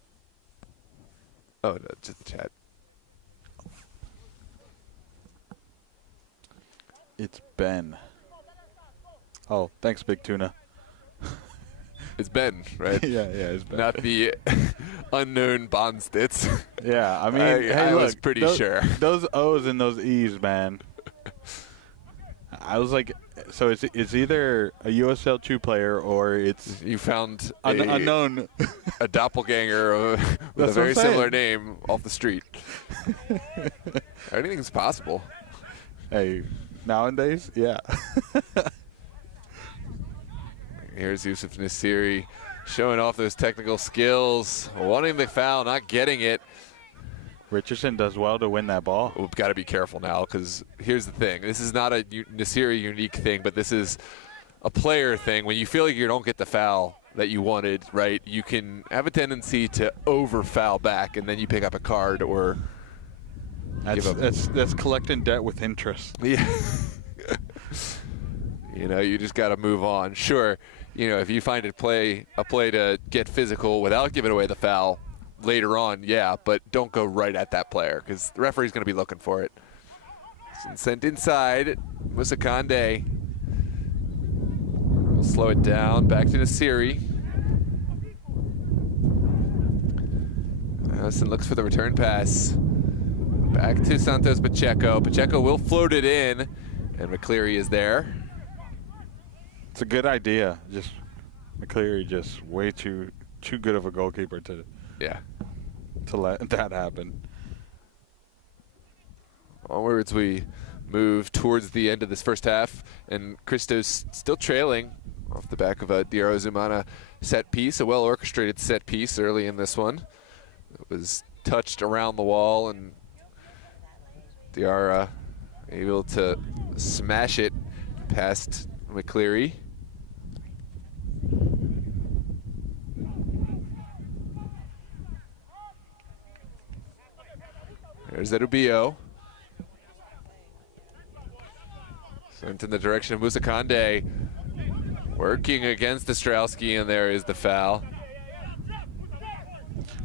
Oh, no, just the chat. It's Ben. Oh, thanks, Big Tuna. It's Ben, right? yeah, it's Ben. Not the unknown Bonstitz. Yeah, I mean, I look, was pretty sure. Those O's and those E's, man. I was like, so it's either a USL2 player or it's You found unknown. a doppelganger with a That's very what I'm similar saying. name off the street. Anything's possible. Hey, nowadays, yeah. Here's Yusuf Nasiri showing off those technical skills, wanting the foul, not getting it. Richardson does well to win that ball. We've got to be careful now because here's the thing. This is not a Nasiri unique thing, but this is a player thing. When you feel like you don't get the foul, that you wanted, right, you can have a tendency to over-foul back, and then you pick up a card or give up. That's collecting debt with interest. Yeah. You know, you just got to move on. Sure, you know, if you find a play to get physical without giving away the foul later on, yeah, but don't go right at that player because the referee's going to be looking for it. Sent inside, Musa Kande. We'll slow it down, back to Nasiri. Allison looks for the return pass. Back to Santos Pacheco. Pacheco will float it in, and McCleary is there. It's a good idea. Just McCleary just way too good of a goalkeeper to let that happen. Onwards we move towards the end of this first half, and Christos still trailing off the back of a Diarra Zumana set piece, a well-orchestrated set piece early in this one. It was touched around the wall, and Diarra able to smash it past McCleary. There's Edubio. Sent in the direction of Musa Kande. Working against Ostrowski, and there is the foul.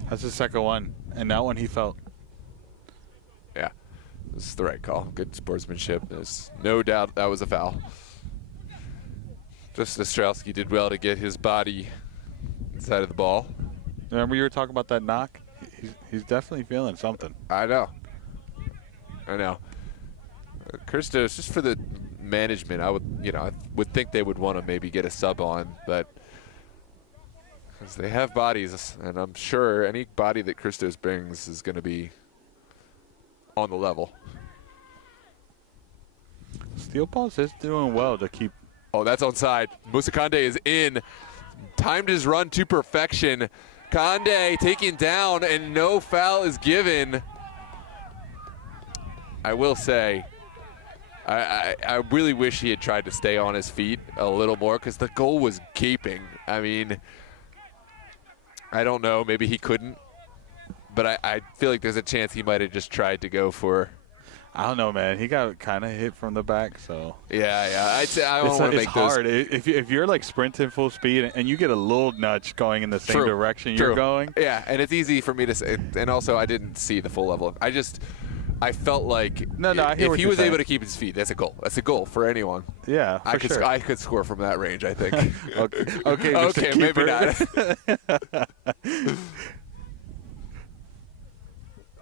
That's the second one, and that one he felt. Yeah, this is the right call. Good sportsmanship. There's no doubt that was a foul. Just Ostrowski did well to get his body inside of the ball. Remember you were talking about that knock? He's definitely feeling something. I know. Christos, just for the management, I would think they would want to maybe get a sub on, but because they have bodies, and I'm sure any body that Christos brings is going to be on the level. Steel Pulse is doing well to keep. Oh, that's onside. Musa Kande is in. Timed his run to perfection. Kande taken down, and no foul is given. I will say, I really wish he had tried to stay on his feet a little more because the goal was gaping. I mean, I don't know. Maybe he couldn't. But I feel like there's a chance he might have just tried to go for. I don't know, man. He got kind of hit from the back, so. Yeah. I'd say I don't want to make those. It's hard. If you're like sprinting full speed and you get a little nudge going in the same direction you're going. Yeah, and it's easy for me to say. And also, I didn't see the full level. I felt like if he was able to keep his feet, that's a goal. That's a goal for anyone. Yeah, sure. I could score from that range, I think. okay, maybe not.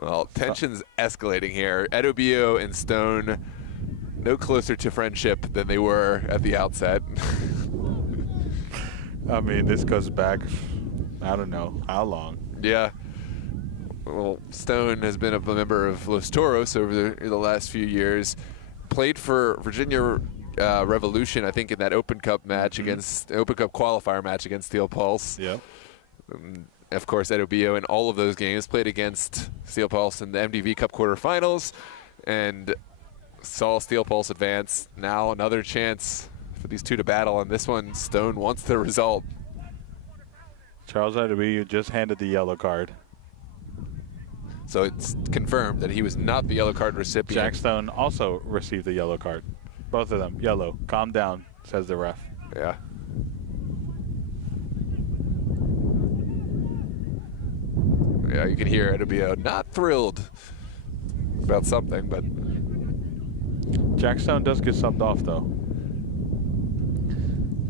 Well, tension's escalating here. Edubio and Stone no closer to friendship than they were at the outset. I mean, this goes back, I don't know how long. Yeah. Well, Stone has been a member of Los Toros over the last few years. Played for Virginia Revolution, I think, in that Open Cup match Open Cup qualifier match against Steel Pulse. Yeah. Of course, Edubio in all of those games played against Steel Pulse in the MDV Cup quarterfinals, and saw Steel Pulse advance. Now another chance for these two to battle, and this one Stone wants the result. Charles Edubio just handed the yellow card. So it's confirmed that he was not the yellow card recipient. Jack Stone also received the yellow card. Both of them, yellow. Calm down, says the ref. Yeah. Yeah, you can hear Edubio not thrilled about something, but Jack Stone does get subbed off, though.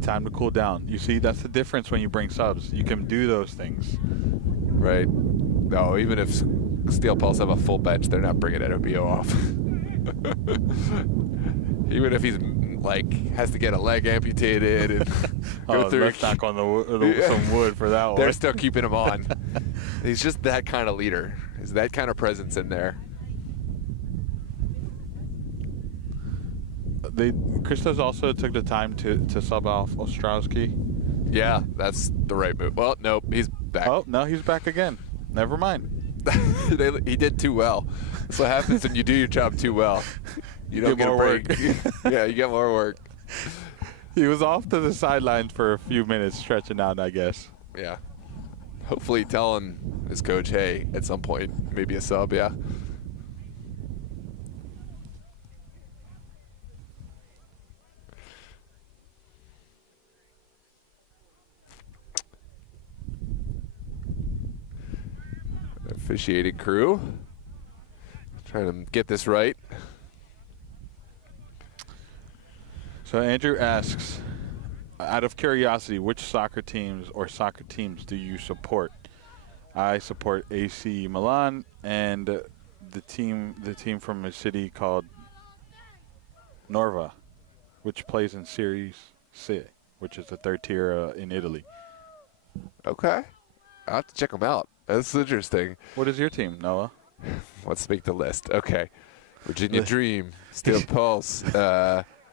Time to cool down. You see, that's the difference when you bring subs. You can do those things. Right. No, even if Steel Pulse have a full bench, they're not bringing Edubio off. Even if he's has to get a leg amputated and go through. Let's knock on some wood for that one. They're still keeping him on. He's just that kind of leader. He's that kind of presence in there. Christos also took the time to sub off Ostrowski. Yeah, that's the right move. Well, no, he's back. Oh, no, he's back again. Never mind. He did too well. That's what happens when you do your job too well. You don't get a break. Yeah, you get more work. He was off to the sidelines for a few minutes, stretching out, I guess. Yeah. Hopefully telling his coach, hey, at some point, maybe a sub, yeah. Officiating crew. Trying to get this right. So Andrew asks, out of curiosity, which soccer teams do you support? I support AC Milan and the team from a city called Norva, which plays in Serie C, which is the third tier in Italy. Okay. I'll have to check them out. That's interesting. What is your team, Noah? Let's make the list. Okay. Virginia Dream, Steel Pulse,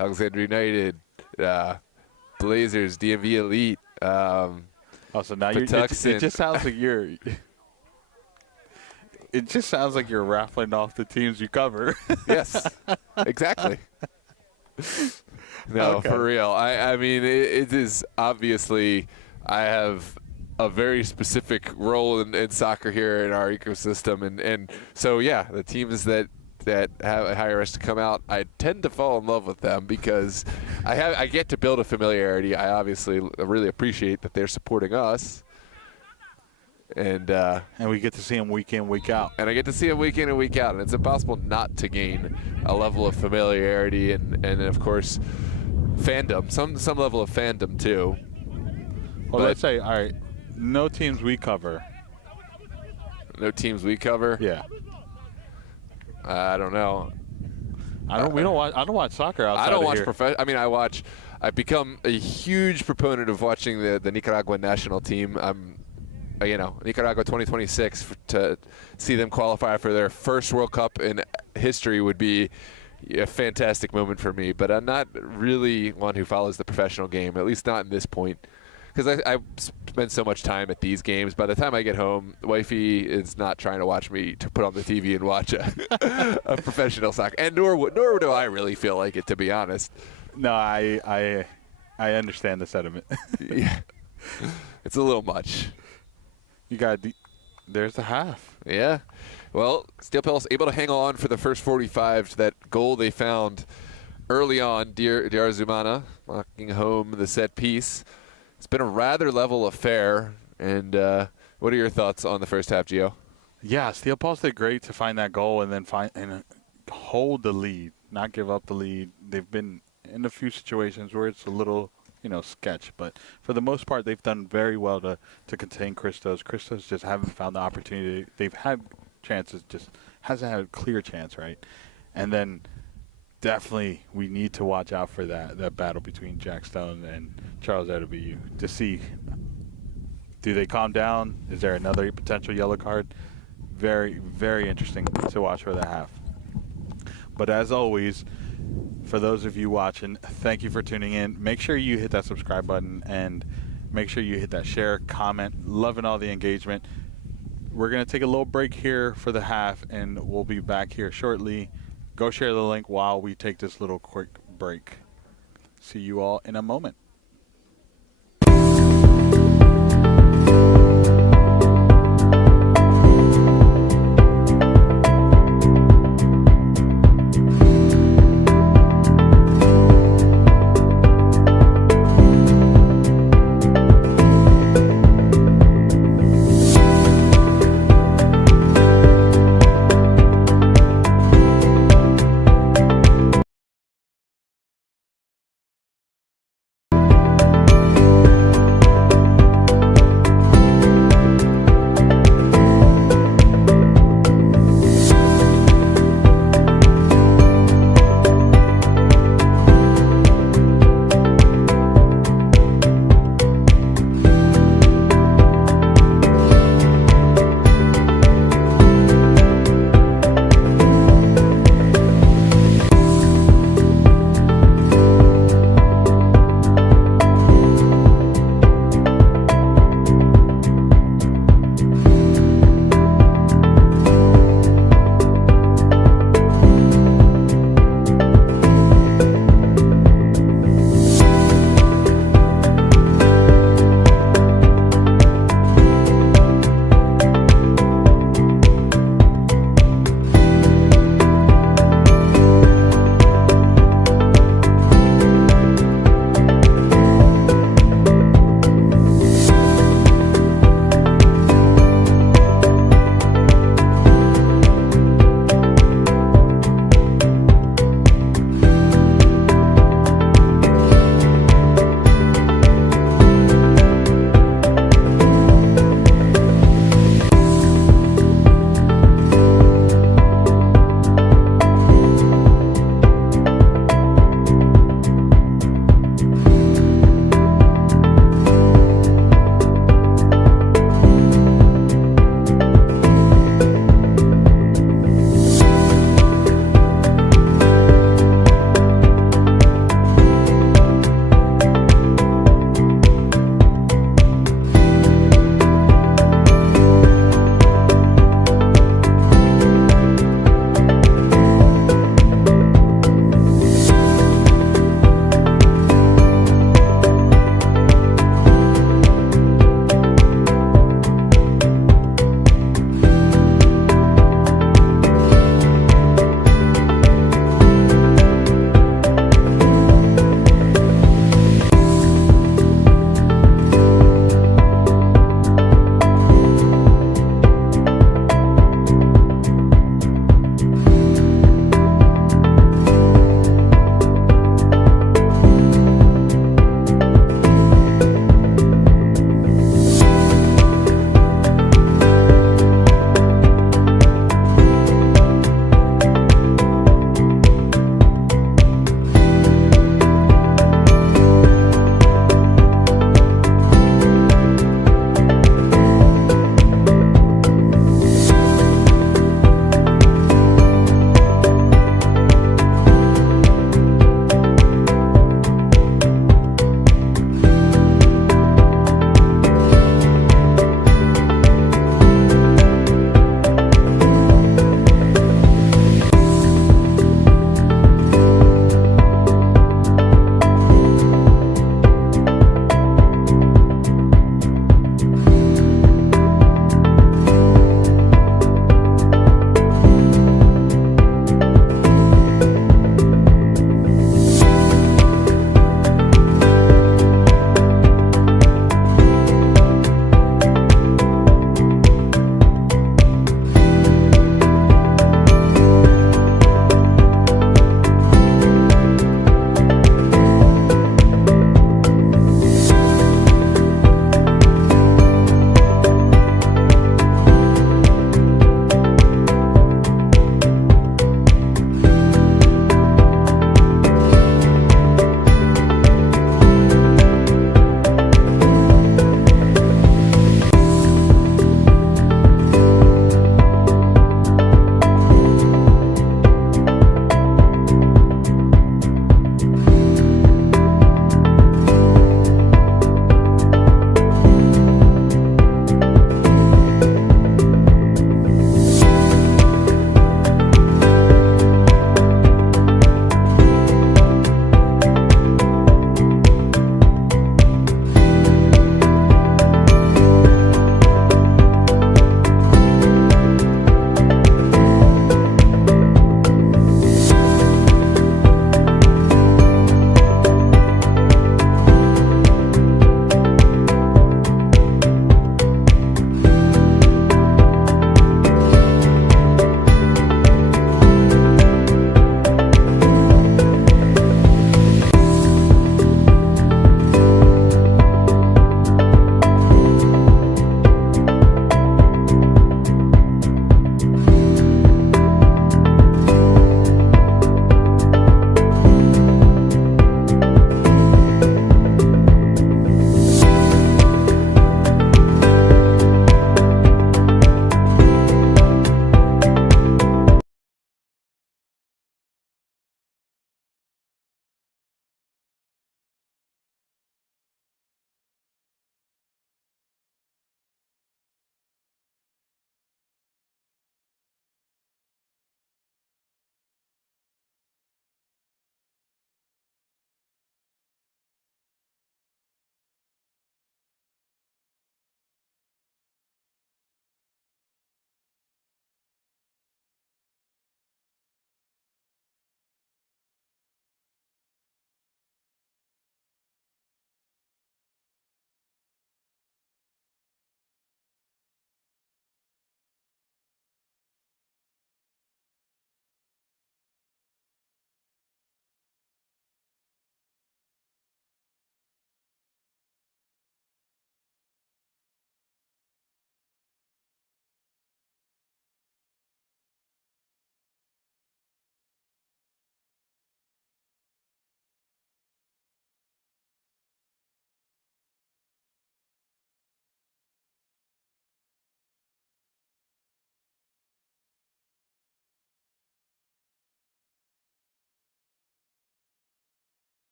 Alexandria United, Blazers, DMV Elite. So now it just sounds like you're. It just sounds like you're raffling off the teams you cover. Yes, exactly. No, okay. For real. I mean, it is obviously. I have a very specific role in soccer here in our ecosystem, and so yeah, the teams that have hire us to come out, I tend to fall in love with them because I get to build a familiarity. I obviously really appreciate that they're supporting us, and we get to see them week in, week out. And I get to see them week in and week out, and it's impossible not to gain a level of familiarity and of course fandom, some level of fandom too. Well, let's say, all right, no teams we cover. No teams we cover? Yeah. I don't know. I don't watch soccer outside of here. I mean, I've become a huge proponent of watching the Nicaraguan national team. Nicaragua 2026 to see them qualify for their first World Cup in history would be a fantastic moment for me. But I'm not really one who follows the professional game, at least not in this point. Because I spend so much time at these games. By the time I get home, wifey is not trying to watch me to put on the TV and watch a professional soccer, and nor do I really feel like it, to be honest. No, I understand the sentiment. Yeah, it's a little much. There's the half. Yeah, well, Steel Palace able to hang on for the first 45 to that goal they found early on. Diarzumana knocking home the set piece. It's been a rather level affair, and what are your thoughts on the first half, Gio? Yeah, Steel Pulse did great to find that goal and then hold the lead, not give up the lead. They've been in a few situations where it's a little, sketch, but for the most part, they've done very well to contain Christos. Christos just haven't found the opportunity. They've had chances, just hasn't had a clear chance, right? And then definitely we need to watch out for that battle between Jack Stone and Charles Edebiyu to see, do they calm down? Is there another potential yellow card? Very, very interesting to watch for the half. But as always, for those of you watching, thank you for tuning in. Make sure you hit that subscribe button and make sure you hit that share, comment. Loving all the engagement. We're going to take a little break here for the half, and we'll be back here shortly. Go share the link while we take this little quick break. See you all in a moment.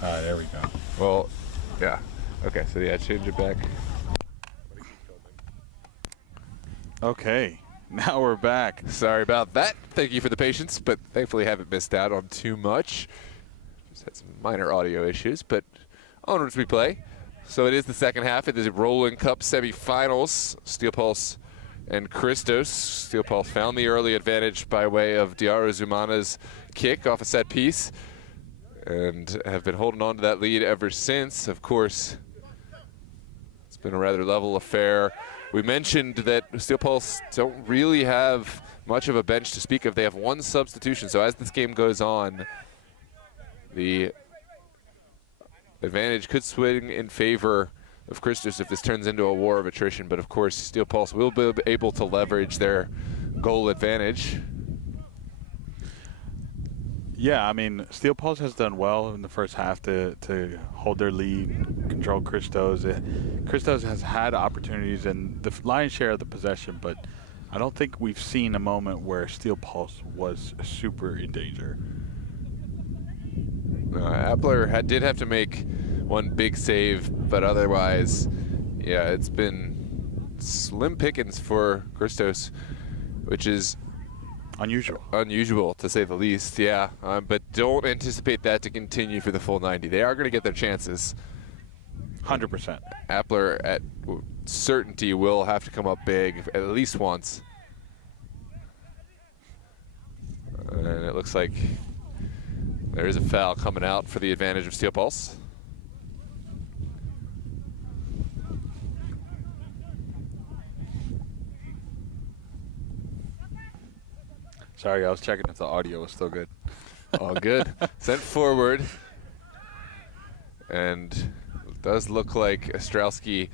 There we go. Well, yeah. Okay, so yeah, change it back. Okay, now we're back. Sorry about that. Thank you for the patience, but thankfully haven't missed out on too much. Just had some minor audio issues, but onwards we play. So it is the second half. It is Rowland Cup semifinals. Steel Pulse and Christos. Steel Pulse found the early advantage by way of Diarra Zumana's kick off a set piece and have been holding on to that lead ever since. Of course, it's been a rather level affair. We mentioned that Steel Pulse don't really have much of a bench to speak of. They have one substitution, so as this game goes on, the advantage could swing in favor of Christos if this turns into a war of attrition, but of course Steel Pulse will be able to leverage their goal advantage. Yeah, I mean, Steel Pulse has done well in the first half to hold their lead, control Christos. Christos has had opportunities and the lion's share of the possession, but I don't think we've seen a moment where Steel Pulse was super in danger. Appler did have to make one big save, but otherwise, yeah, it's been slim pickings for Christos, which is unusual to say the least, yeah. But don't anticipate that to continue for the full 90. They are going to get their chances. 100%. Appler at certainty will have to come up big at least once. And it looks like there is a foul coming out for the advantage of Steel Pulse. Sorry, I was checking if the audio was still good. All good. Sent forward. And it does look like Ostrowski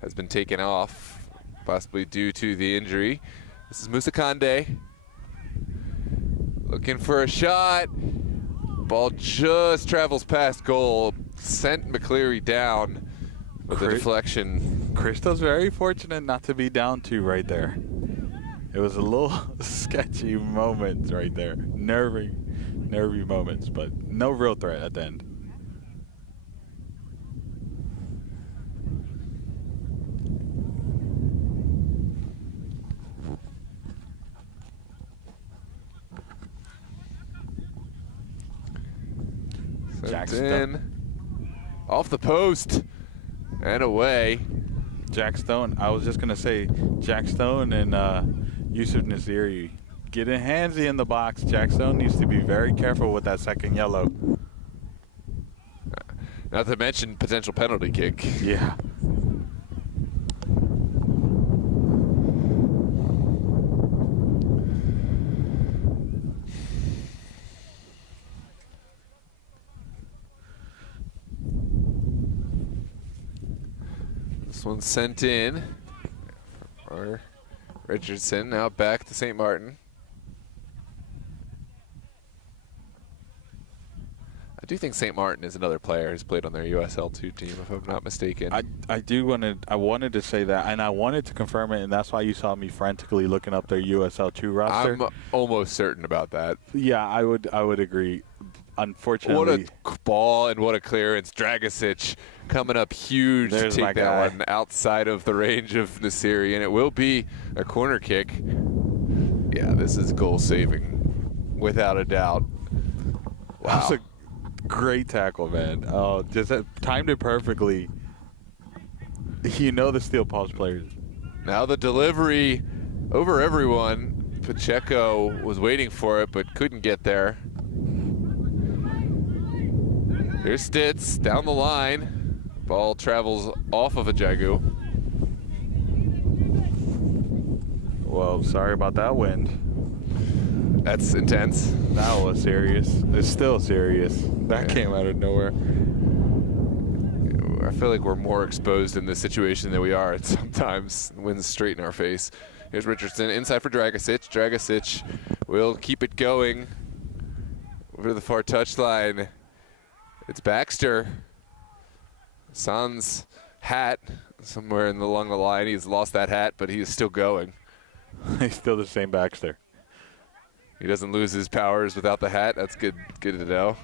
has been taken off, possibly due to the injury. This is Musa Kande. Looking for a shot. Ball just travels past goal. Sent McCleary down with a deflection. Christos very fortunate not to be down 2 right there. It was a little sketchy moments right there. Nervy moments, but no real threat at the end. Jackson off the post and away. Jack Stone. I was just gonna say Jack Stone and Yusuf Naziri getting handsy in the box. Jack Stone needs to be very careful with that second yellow. Not to mention potential penalty kick. Yeah. This one's sent in. Richardson now back to St. Martin. I do think St. Martin is another player who's played on their USL2 team, if I'm not mistaken. I wanted to say that, and I wanted to confirm it, and that's why you saw me frantically looking up their USL2 roster. I'm almost certain about that. Yeah, I would agree. Unfortunately, what a ball and what a clearance. Dragicic coming up huge to take that one outside of the range of Nasiri, and it will be a corner kick. Yeah, this is goal saving without a doubt. Wow. That was a great tackle, man. Oh, just timed it perfectly. You know the Steel Pulse players. Now the delivery over everyone. Pacheco was waiting for it but couldn't get there. Here's Stitz down the line. Ball travels off of a Jagu. Well, sorry about that wind. That's intense. That was serious. It's still serious. That came out of nowhere. I feel like we're more exposed in this situation than we are. Sometimes the wind's straight in our face. Here's Richardson inside for Dragicic. Dragicic will keep it going over the far touchline. It's Baxter. Sans hat somewhere along the line. He's lost that hat, but he is still going. He's still the same Baxter. He doesn't lose his powers without the hat. That's good to know.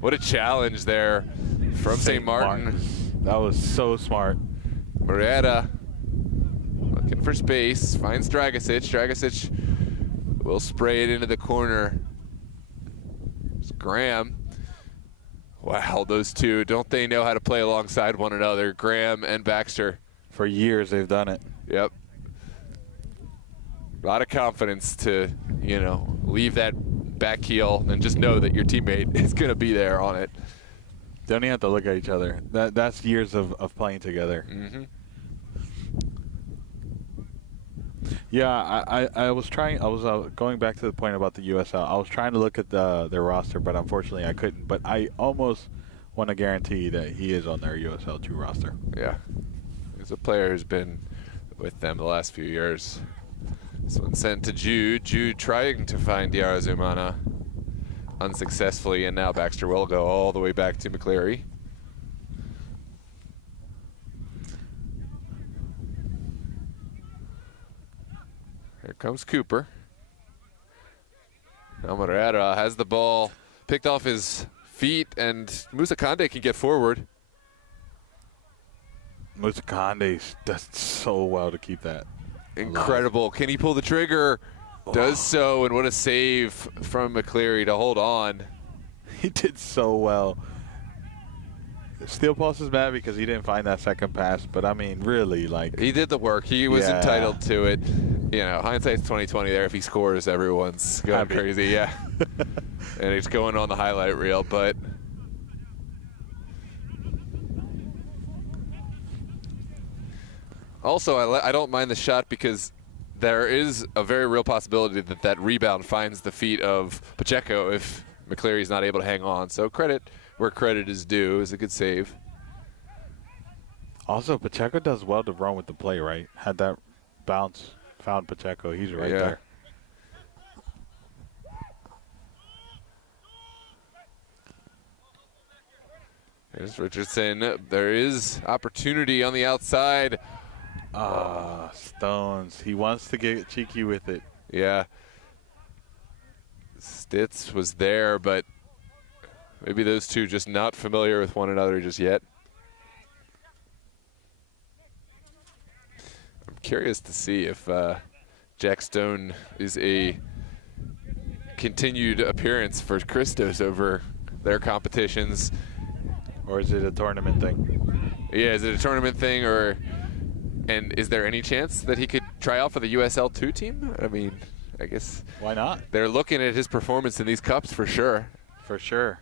What a challenge there from St. Martin. That was so smart. Moreta looking for space, finds Dragicic. Dragicic will spray it into the corner. It's Graham. Wow, those two, don't they know how to play alongside one another? Graham and Baxter. For years they've done it. Yep. A lot of confidence to, you know, leave that back heel and just know that your teammate is going to be there on it. Don't even have to look at each other. That's years of playing together. Mm-hmm. Yeah, I was going back to the point about the USL. I was trying to look at their roster, but unfortunately I couldn't. But I almost want to guarantee that he is on their USL 2 roster. Yeah. He's a player who's been with them the last few years. This one's sent to Jude. Jude trying to find Diarra Zumana unsuccessfully, and now Baxter will go all the way back to McCleary. Here comes Cooper. Now Moreta has the ball picked off his feet, and Musa Kande can get forward. Musa Kande does so well to keep that. Incredible. Can he pull the trigger? Does so, and what a save from McCleary to hold on. He did so well. Steel Pulse is mad because he didn't find that second pass, but I mean, really, like, he did the work. He was entitled to it. You know, hindsight's 20/20 there. If he scores, everyone's going crazy. Yeah. And he's going on the highlight reel, but also I don't mind the shot because there is a very real possibility that that rebound finds the feet of Pacheco if McCleary's not able to hang on. So credit where credit is due. Is a good save. Also, Pacheco does well to run with the play, right? Had that bounce, found Pacheco. He's right there. There's Richardson. There is opportunity on the outside. Stones. He wants to get cheeky with it. Yeah. Stitz was there, but maybe those two just not familiar with one another just yet. I'm curious to see if Jack Stone is a continued appearance for Christos over their competitions. Or is it a tournament thing? Yeah, is it a tournament thing, and is there any chance that he could try out for the USL 2 team? I mean, I guess. Why not? They're looking at his performance in these cups for sure. For sure.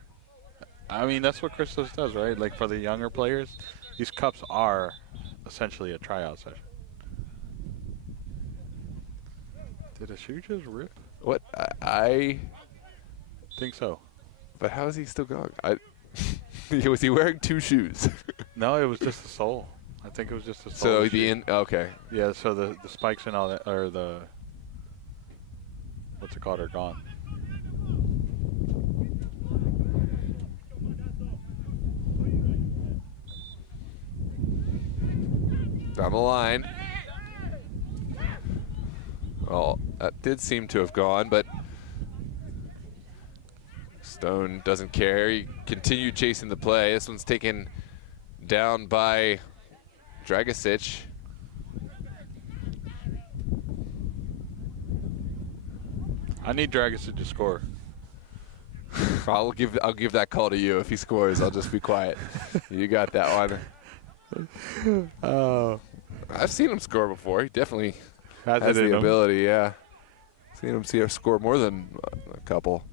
I mean, that's what Christos does, right? Like, for the younger players, these cups are essentially a tryout session. Did a shoe just rip? What? I think so. But how is he still going? Was he wearing 2 shoes? No, it was just the sole. I think it was just the sole. So okay. Yeah, so the spikes and all that, or the, what's it called, are gone. Down the line. Well, that did seem to have gone, but Stone doesn't care. He continued chasing the play. This one's taken down by Dragicic. I need Dragicic to score. I'll give that call to you. If he scores, I'll just be quiet. You got that one. I've seen him score before. He definitely has the ability. Yeah, seen him score more than a couple.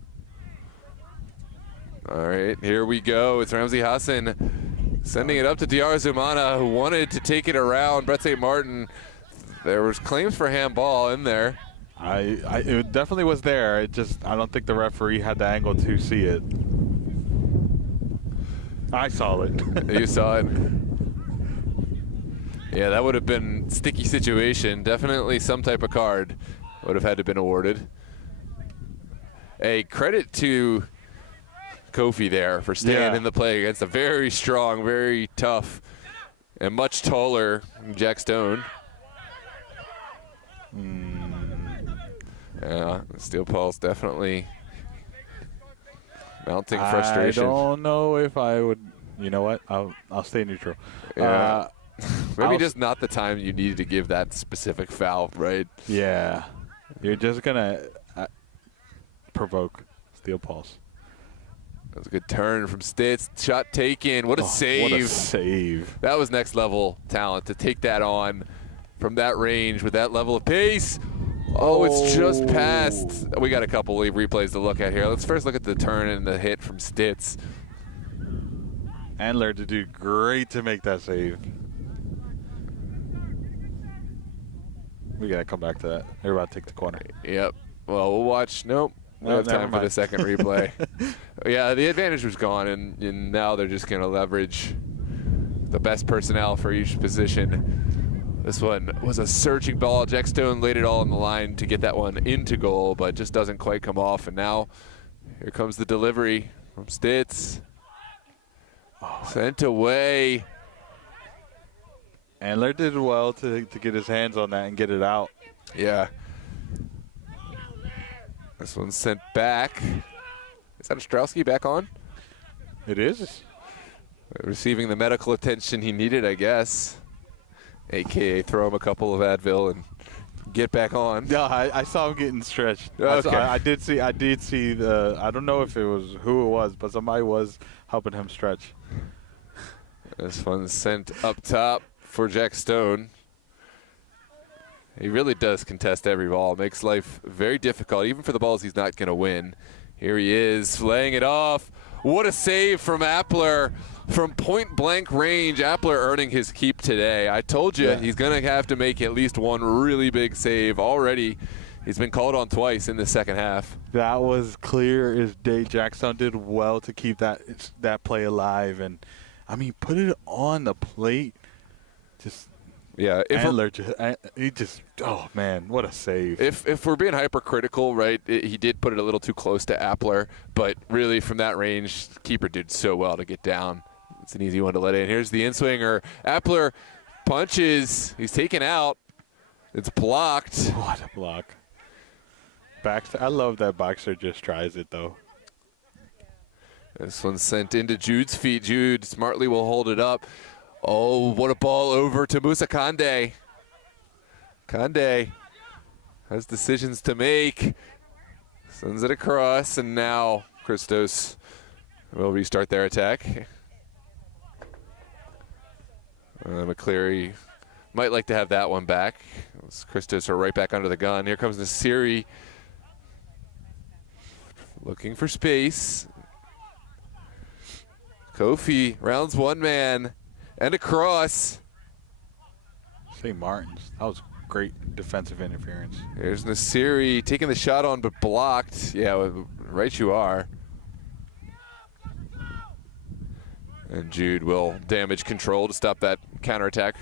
All right, here we go. It's Ramsey Hassan sending it up to Diarra Zumana, who wanted to take it around Brett St. Martin. There was claims for handball in there. It definitely was there. I don't think the referee had the angle to see it. I saw it. You saw it. Yeah, that would have been a sticky situation. Definitely some type of card would have had to have been awarded. Hey, credit to Kofi there for staying in the play against a very strong, very tough, and much taller Jack Stone. Yeah, Steel Pulse definitely Mounting frustration. I don't know if I would. You know what? I'll stay neutral. Yeah. Maybe just not the time you needed to give that specific foul, right? Yeah. You're just going to provoke Steel Pulse. That was a good turn from Stitz. Shot taken. What a save. What a save. That was next level talent to take that on from that range with that level of pace. Oh, it's just past. We got a couple of replays to look at here. Let's first look at the turn and the hit from Stitz. Andler to do great to make that save. We got to come back to that. They're about to take the corner. Yep. Well, we'll watch. Nope. We have time for the second replay. Yeah, the advantage was gone, and now they're just going to leverage the best personnel for each position. This one was a searching ball. Jack Stone laid it all on the line to get that one into goal, but just doesn't quite come off. And now here comes the delivery from Stitz. Sent away. Andler did well to get his hands on that and get it out. Yeah. This one's sent back. Is that Ostrowski back on? It is. Receiving the medical attention he needed, I guess. AKA throw him a couple of Advil and get back on. Yeah, I saw him getting stretched. Okay. I did see the. I don't know if it was who it was, but somebody was helping him stretch. This one's sent up top for Jack Stone. He really does contest every ball. Makes life very difficult, even for the balls he's not going to win. Here he is, laying it off. What a save from Appler from point-blank range. Appler earning his keep today. I told you he's going to have to make at least one really big save. Already, he's been called on twice in the second half. That was clear as day. Jack Stone did well to keep that play alive. And, I mean, put it on the plate. Just... Yeah, oh man, what a save. If we're being hypercritical, right, he did put it a little too close to Appler, but really from that range, the keeper did so well to get down. It's an easy one to let in. Here's the in-swinger. Appler punches. He's taken out. It's blocked. What a block. Baxter, I love that Baxter just tries it, though. This one's sent into Jude's feet. Jude smartly will hold it up. Oh, what a ball over to Musa Kande. Kande has decisions to make. Sends it across, and now Christos will restart their attack. McCleary might like to have that one back. Christos are right back under the gun. Here comes Nasiri. Looking for space. Kofi rounds one man. And across. St. Martin's. That was great defensive interference. Here's Nasiri taking the shot on, but blocked. Yeah, right you are. And Jude will damage control to stop that counterattack.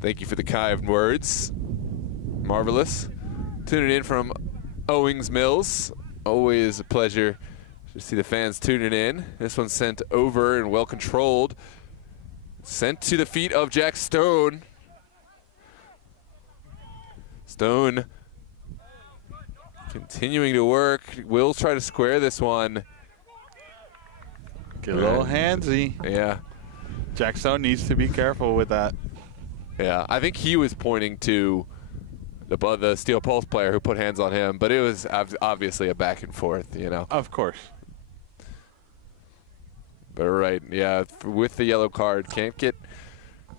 Thank you for the kind words. Marvelous. Tuning in from Owings Mills. Always a pleasure to see the fans tuning in. This one's sent over and well controlled. Sent to the feet of Jack Stone. Stone continuing to work. Will try to square this one. Get a little handsy. Yeah. Jack Stone needs to be careful with that. Yeah, I think he was pointing to the Steel Pulse player who put hands on him, but it was obviously a back and forth, you know. Of course. But right, yeah, with the yellow card, can't get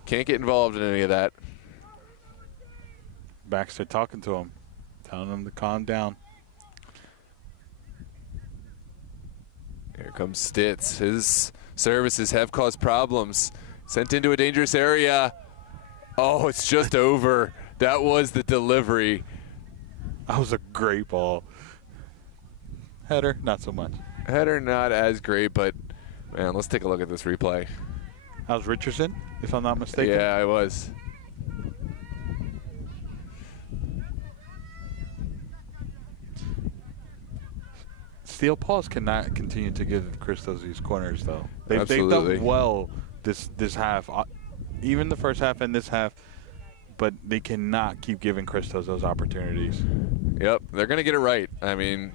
involved in any of that. Baxter talking to him, telling him to calm down. Here comes Stitz. His services have caused problems. Sent into a dangerous area. Oh, it's just over. That was the delivery. That was a great ball. Header, not so much. Header, not as great, but, man, let's take a look at this replay. That was Richardson, if I'm not mistaken. Yeah, it was. Steel Pulse cannot continue to give Christos these corners, though. They've Absolutely. done well this half. Even the first half and this half, but they cannot keep giving Christos those opportunities. Yep, they're going to get it right. I mean,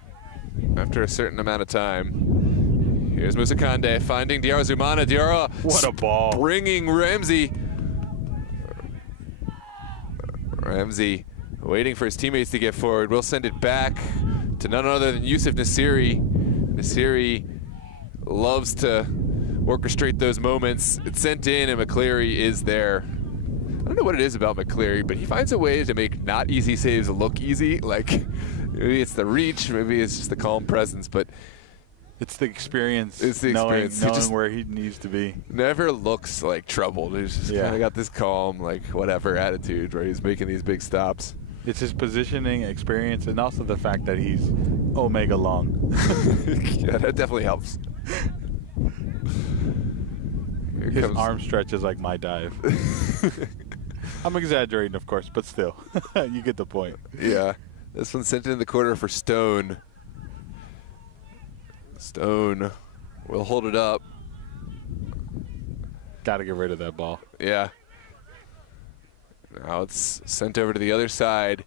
after a certain amount of time. Here's Musakande finding Diarra Zumana. Diarra, what a ball, bringing Ramsey. Ramsey waiting for his teammates to get forward. We'll send it back to none other than Yusuf Nasiri. Nasiri loves to orchestrate those moments. It's sent in, and McCleary is there. I don't know what it is about McCleary, but he finds a way to make not easy saves look easy. Like, maybe it's the reach, maybe it's just the calm presence, but it's the experience. It's the experience. Knowing where he needs to be. Never looks like troubled. He's just kind of got this calm, like, whatever attitude where he's making these big stops. It's his positioning, experience, and also the fact that he's omega long. Yeah, that definitely helps. His arm stretch is like my dive. I'm exaggerating, of course, but still, you get the point. Yeah. This one's sent in the corner for Stone. Stone will hold it up. Got to get rid of that ball. Yeah. Now it's sent over to the other side.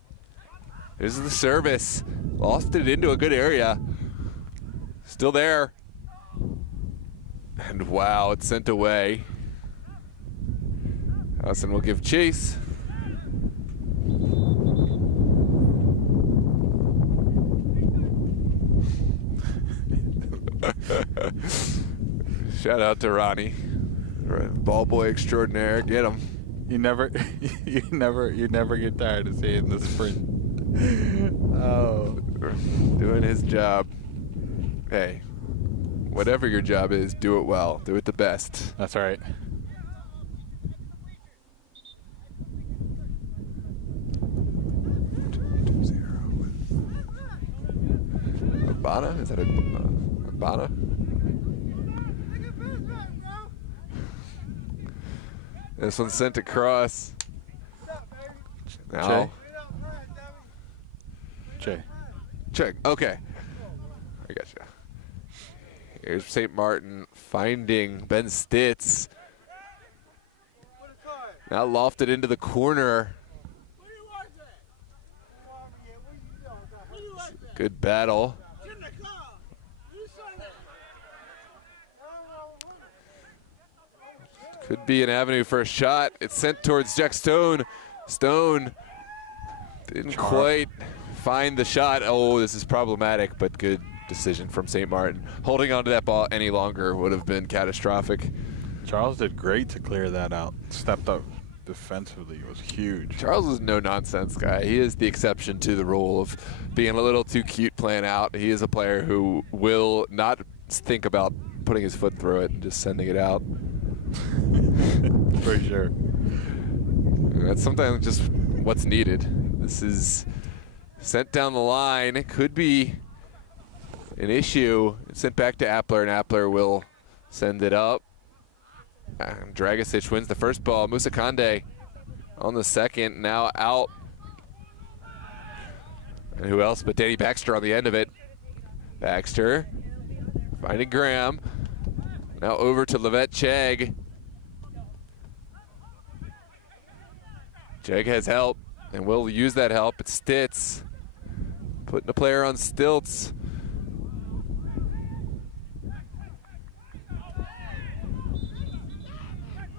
This is the service. Lost it into a good area. Still there. And wow, it's sent away. Hassan will give chase. Shout out to Ronnie, ball boy extraordinaire. Get him. You never get tired of seeing the sprint. Oh, doing his job. Hey, whatever your job is, do it well. Do it the best. That's right. Urbana? Is that Urbana? This one's sent across. Now. Che. Okay. I gotcha. Here's St. Martin finding Ben Stitz. Now lofted into the corner. Good battle. Could be an avenue for a shot. It's sent towards Jack Stone. Stone didn't quite find the shot. Oh, this is problematic, but good decision from St. Martin. Holding on to that ball any longer would have been catastrophic. Charles did great to clear that out. Stepped up defensively. It was huge. Charles is no nonsense guy. He is the exception to the rule of being a little too cute playing out. He is a player who will not think about putting his foot through it and just sending it out. For sure. That's sometimes just what's needed. This is sent down the line. It could be an issue. It's sent back to Appler, and Appler will send it up. And Dragicic wins the first ball. Musakande on the second, now out. And who else but Danny Baxter on the end of it. Baxter finding Graham. Now over to Levette Chegg. Chegg has help, and will use that help. It's Stitz putting a player on stilts.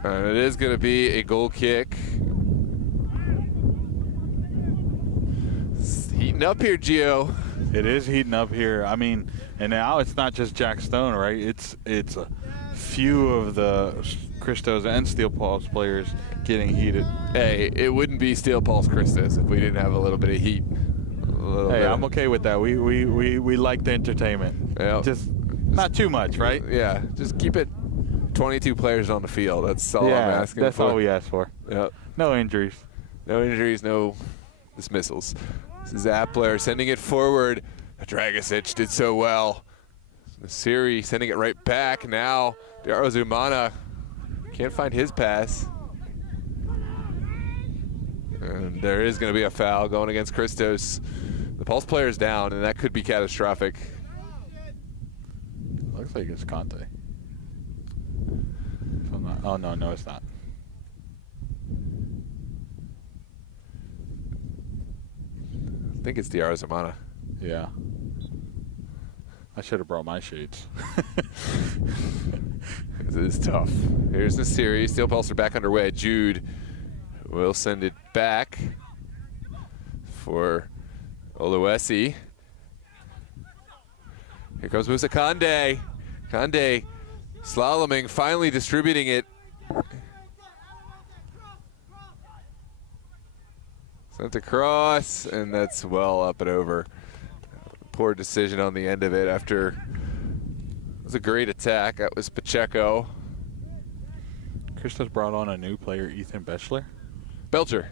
And it is going to be a goal kick. It's heating up here, Gio. It is heating up here. I mean, and now it's not just Jack Stone, right? It's a few of the Christos and Steel Pulse players getting heated. Hey, it wouldn't be Steel Pulse Christos if we didn't have a little bit of heat. Hey, I'm okay with that. We like the entertainment. Yeah. Just not too much, right? Yeah, just keep it 22 players on the field. That's all I'm asking that's for. all we ask for. Yep. No injuries. No injuries, no dismissals. This is Appler sending it forward. Dragicic did so well. Nasiri sending it right back. Now, Diarra Zumana can't find his pass. And there is going to be a foul going against Christos. The Pulse player is down, and that could be catastrophic. Looks like it's Conte. Oh, no, it's not. think it's Diarra Zamana. Yeah. I should have brought my shades. This is tough. Here's the series. Steel Pulse are back underway. Jude will send it back for Oluwesi. Here comes Musa Kande. Kande slaloming, finally distributing it. Sent across, and that's well up and over. Poor decision on the end of it after it was a great attack. That was Pacheco. Christos brought on a new player, Ethan Belcher. Belcher.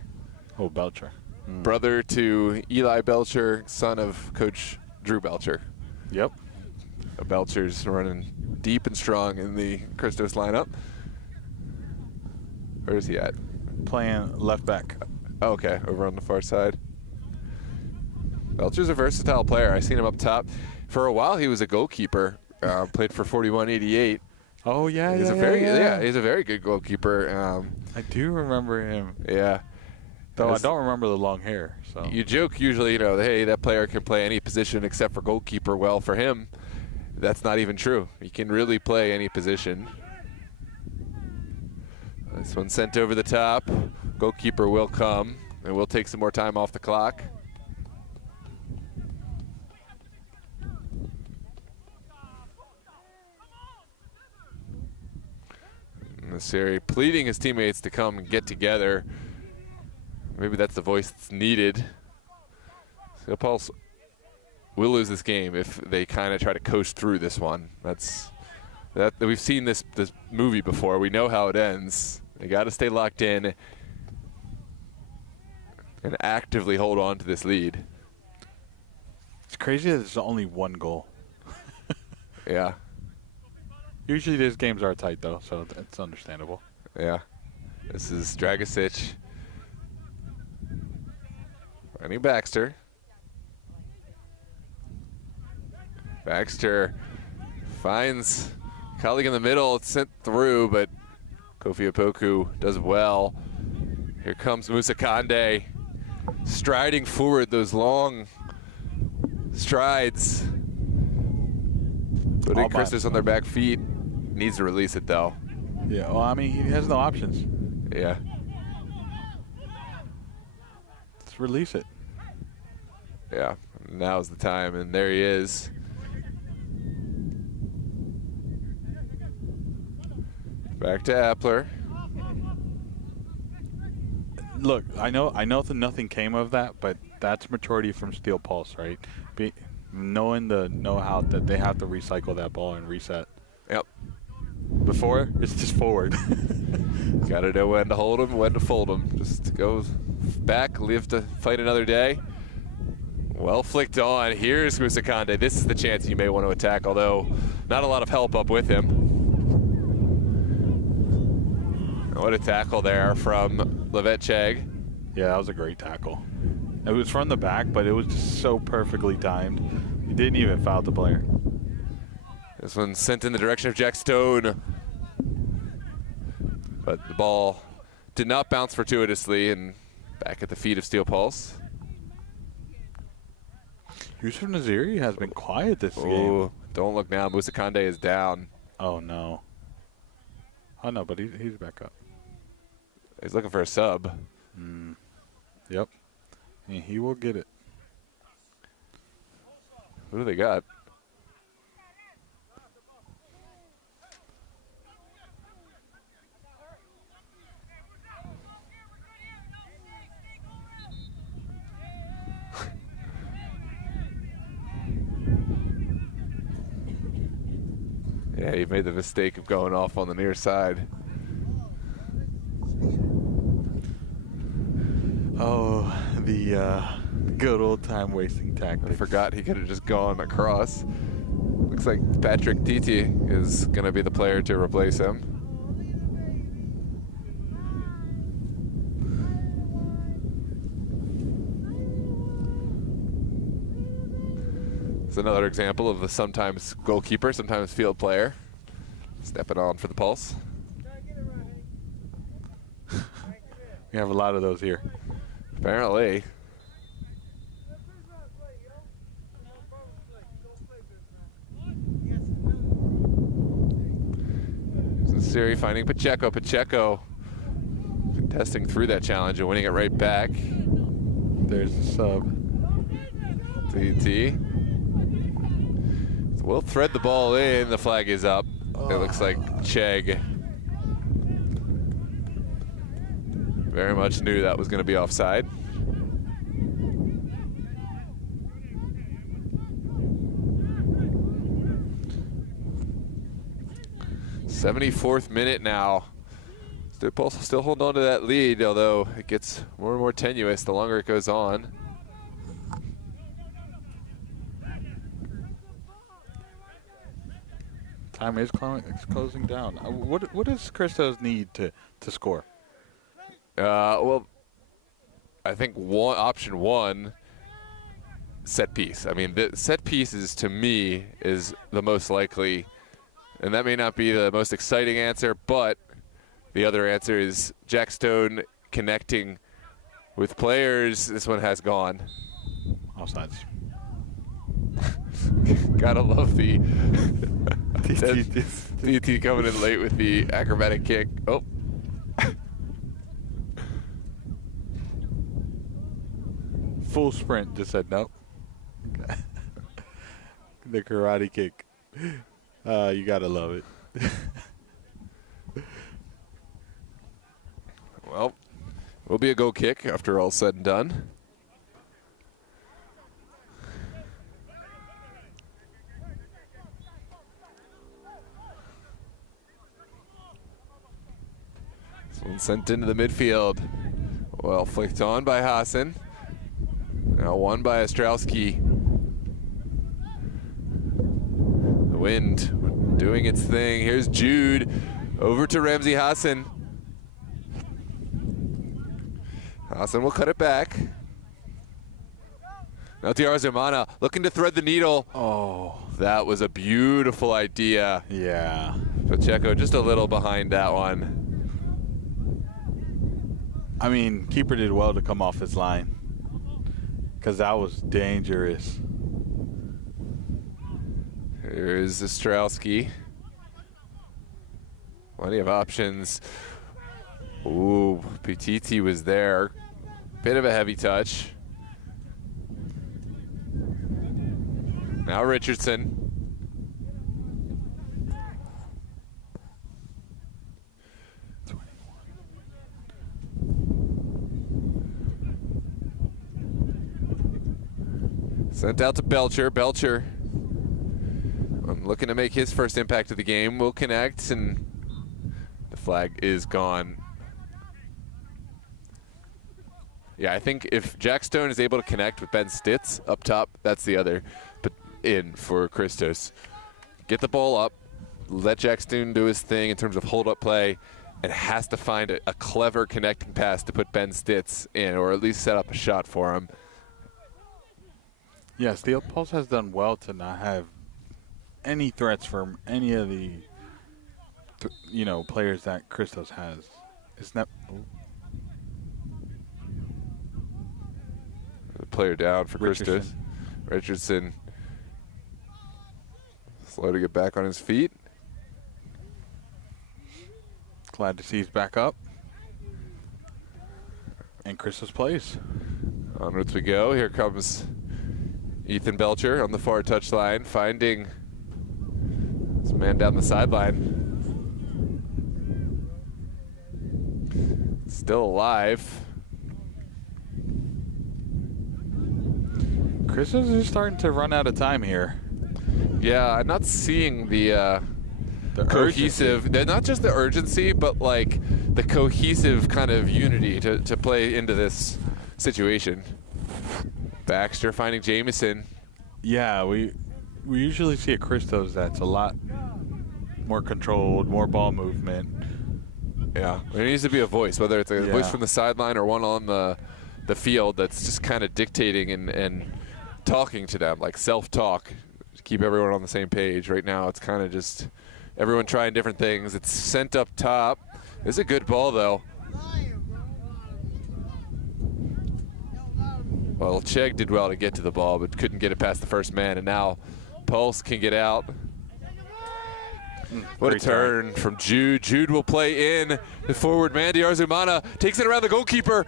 Oh, Belcher. Brother to Eli Belcher, son of Coach Drew Belcher. Yep. Belcher's running deep and strong in the Christos lineup. Where is he at? Playing left back. Oh, okay, over on the far side. Belcher's a versatile player. I seen him up top. For a while, he was a goalkeeper. Played for 4188. Oh yeah, He's a very good goalkeeper. I do remember him. Yeah. Though I don't remember the long hair. So you joke usually, you know, hey, that player can play any position except for goalkeeper. Well, for him, that's not even true. He can really play any position. This one sent over the top. Goalkeeper will come, and we'll take some more time off the clock. Nasseri pleading his teammates to come and get together. Maybe that's the voice that's needed. Steel Pulse will lose this game if they kind of try to coast through this one. We've seen this movie before. We know how it ends. They got to stay locked in and actively hold on to this lead. It's crazy that there's only one goal. Yeah. Usually these games are tight though, so it's understandable. Yeah. This is Dragicic. Running Baxter. Baxter finds a colleague in the middle. It's sent through, but Kofi Opoku does well. Here comes Musa Kande, striding forward, those long strides. Putting Christos on their back feet. Needs to release it though. Yeah, well, I mean, he has no options. Yeah. Let's release it. Yeah, now's the time, and there he is. Back to Appler. Look, I know that nothing came of that, but that's maturity from Steel Pulse, right? Knowing the know-how that they have to recycle that ball and reset. Yep. Before, it's just forward. Got to know when to hold him, when to fold him. Just go back, live to fight another day. Well flicked on. Here's Musa Kande. This is the chance you may want to attack, although not a lot of help up with him. What a tackle there from Levet Chegg. Yeah, that was a great tackle. It was from the back, but it was just so perfectly timed. He didn't even foul the player. This one sent in the direction of Jack Stone. But the ball did not bounce fortuitously, and back at the feet of Steel Pulse. Yusuf Naziri has been quiet this game. Don't look now. Musa Kande is down. Oh, no. Oh, no, but he's back up. He's looking for a sub. Yep. And he will get it. What do they got? Yeah, he made the mistake of going off on the near side. Oh, the good old time wasting tactic. I forgot he could have just gone across. Looks like Patrick Titi is going to be the player to replace him. It's another example of the sometimes goalkeeper, sometimes field player stepping on for the Pulse. We have a lot of those here. Apparently. Siri finding Pacheco. Pacheco contesting through that challenge and winning it right back. There's the sub. TT. We'll thread the ball in. The flag is up. It looks like Chegg very much knew that was going to be offside. '74th minute now. Still holding on to that lead, although it gets more and more tenuous the longer it goes on. Time is closing down. What does Christos need to score? Well, I think option one, set piece. I mean, the set pieces to me is the most likely, and that may not be the most exciting answer, but the other answer is Jack Stone connecting with players. This one has gone. Offsides. Gotta love the TT coming in late with the acrobatic kick. Oh. Full sprint, just said nope. The karate kick. You gotta love it. Well, will be a goal kick after all said and done. This one sent into the midfield. Well flicked on by Hassan. Now won by Ostrowski. The wind doing its thing. Here's Jude over to Ramsey Hassan. Hassan will cut it back. Now Tiara Zermana looking to thread the needle. Oh, that was a beautiful idea. Yeah. Pacheco just a little behind that one. I mean, keeper did well to come off his line, because that was dangerous. Here's Ostrowski. Plenty of options. Ooh, Petiti was there. Bit of a heavy touch. Now Richardson. Sent out to Belcher. Belcher, looking to make his first impact of the game, will connect, and the flag is gone. Yeah, I think if Jack Stone is able to connect with Ben Stitz up top, that's the other in for Christos. Get the ball up, let Jack Stone do his thing in terms of hold-up play, and has to find a clever connecting pass to put Ben Stitz in, or at least set up a shot for him. Yes, the Pulse has done well to not have any threats from any of the, players that Christos has. It's not. The player down for Christos. Richardson slow to get back on his feet. Glad to see he's back up. And Christos plays. Onwards we go. Here comes Ethan Belcher on the far touchline, finding his man down the sideline. Still alive. Christos is starting to run out of time here. Yeah, I'm not seeing the cohesive, not just the urgency, but like the cohesive kind of unity to play into this situation. Baxter finding Jameson. Yeah, we usually see a Christos that's a lot more controlled, more ball movement. Yeah, there needs to be a voice, whether it's a voice from the sideline or one on the field that's just kind of dictating and talking to them, like self-talk, to keep everyone on the same page. Right now it's kind of just everyone trying different things. It's sent up top. It's a good ball, though. Well, Chegg did well to get to the ball, but couldn't get it past the first man, and now Pulse can get out. What a turn from Jude. Jude will play in the forward man. Diarzumana takes it around the goalkeeper.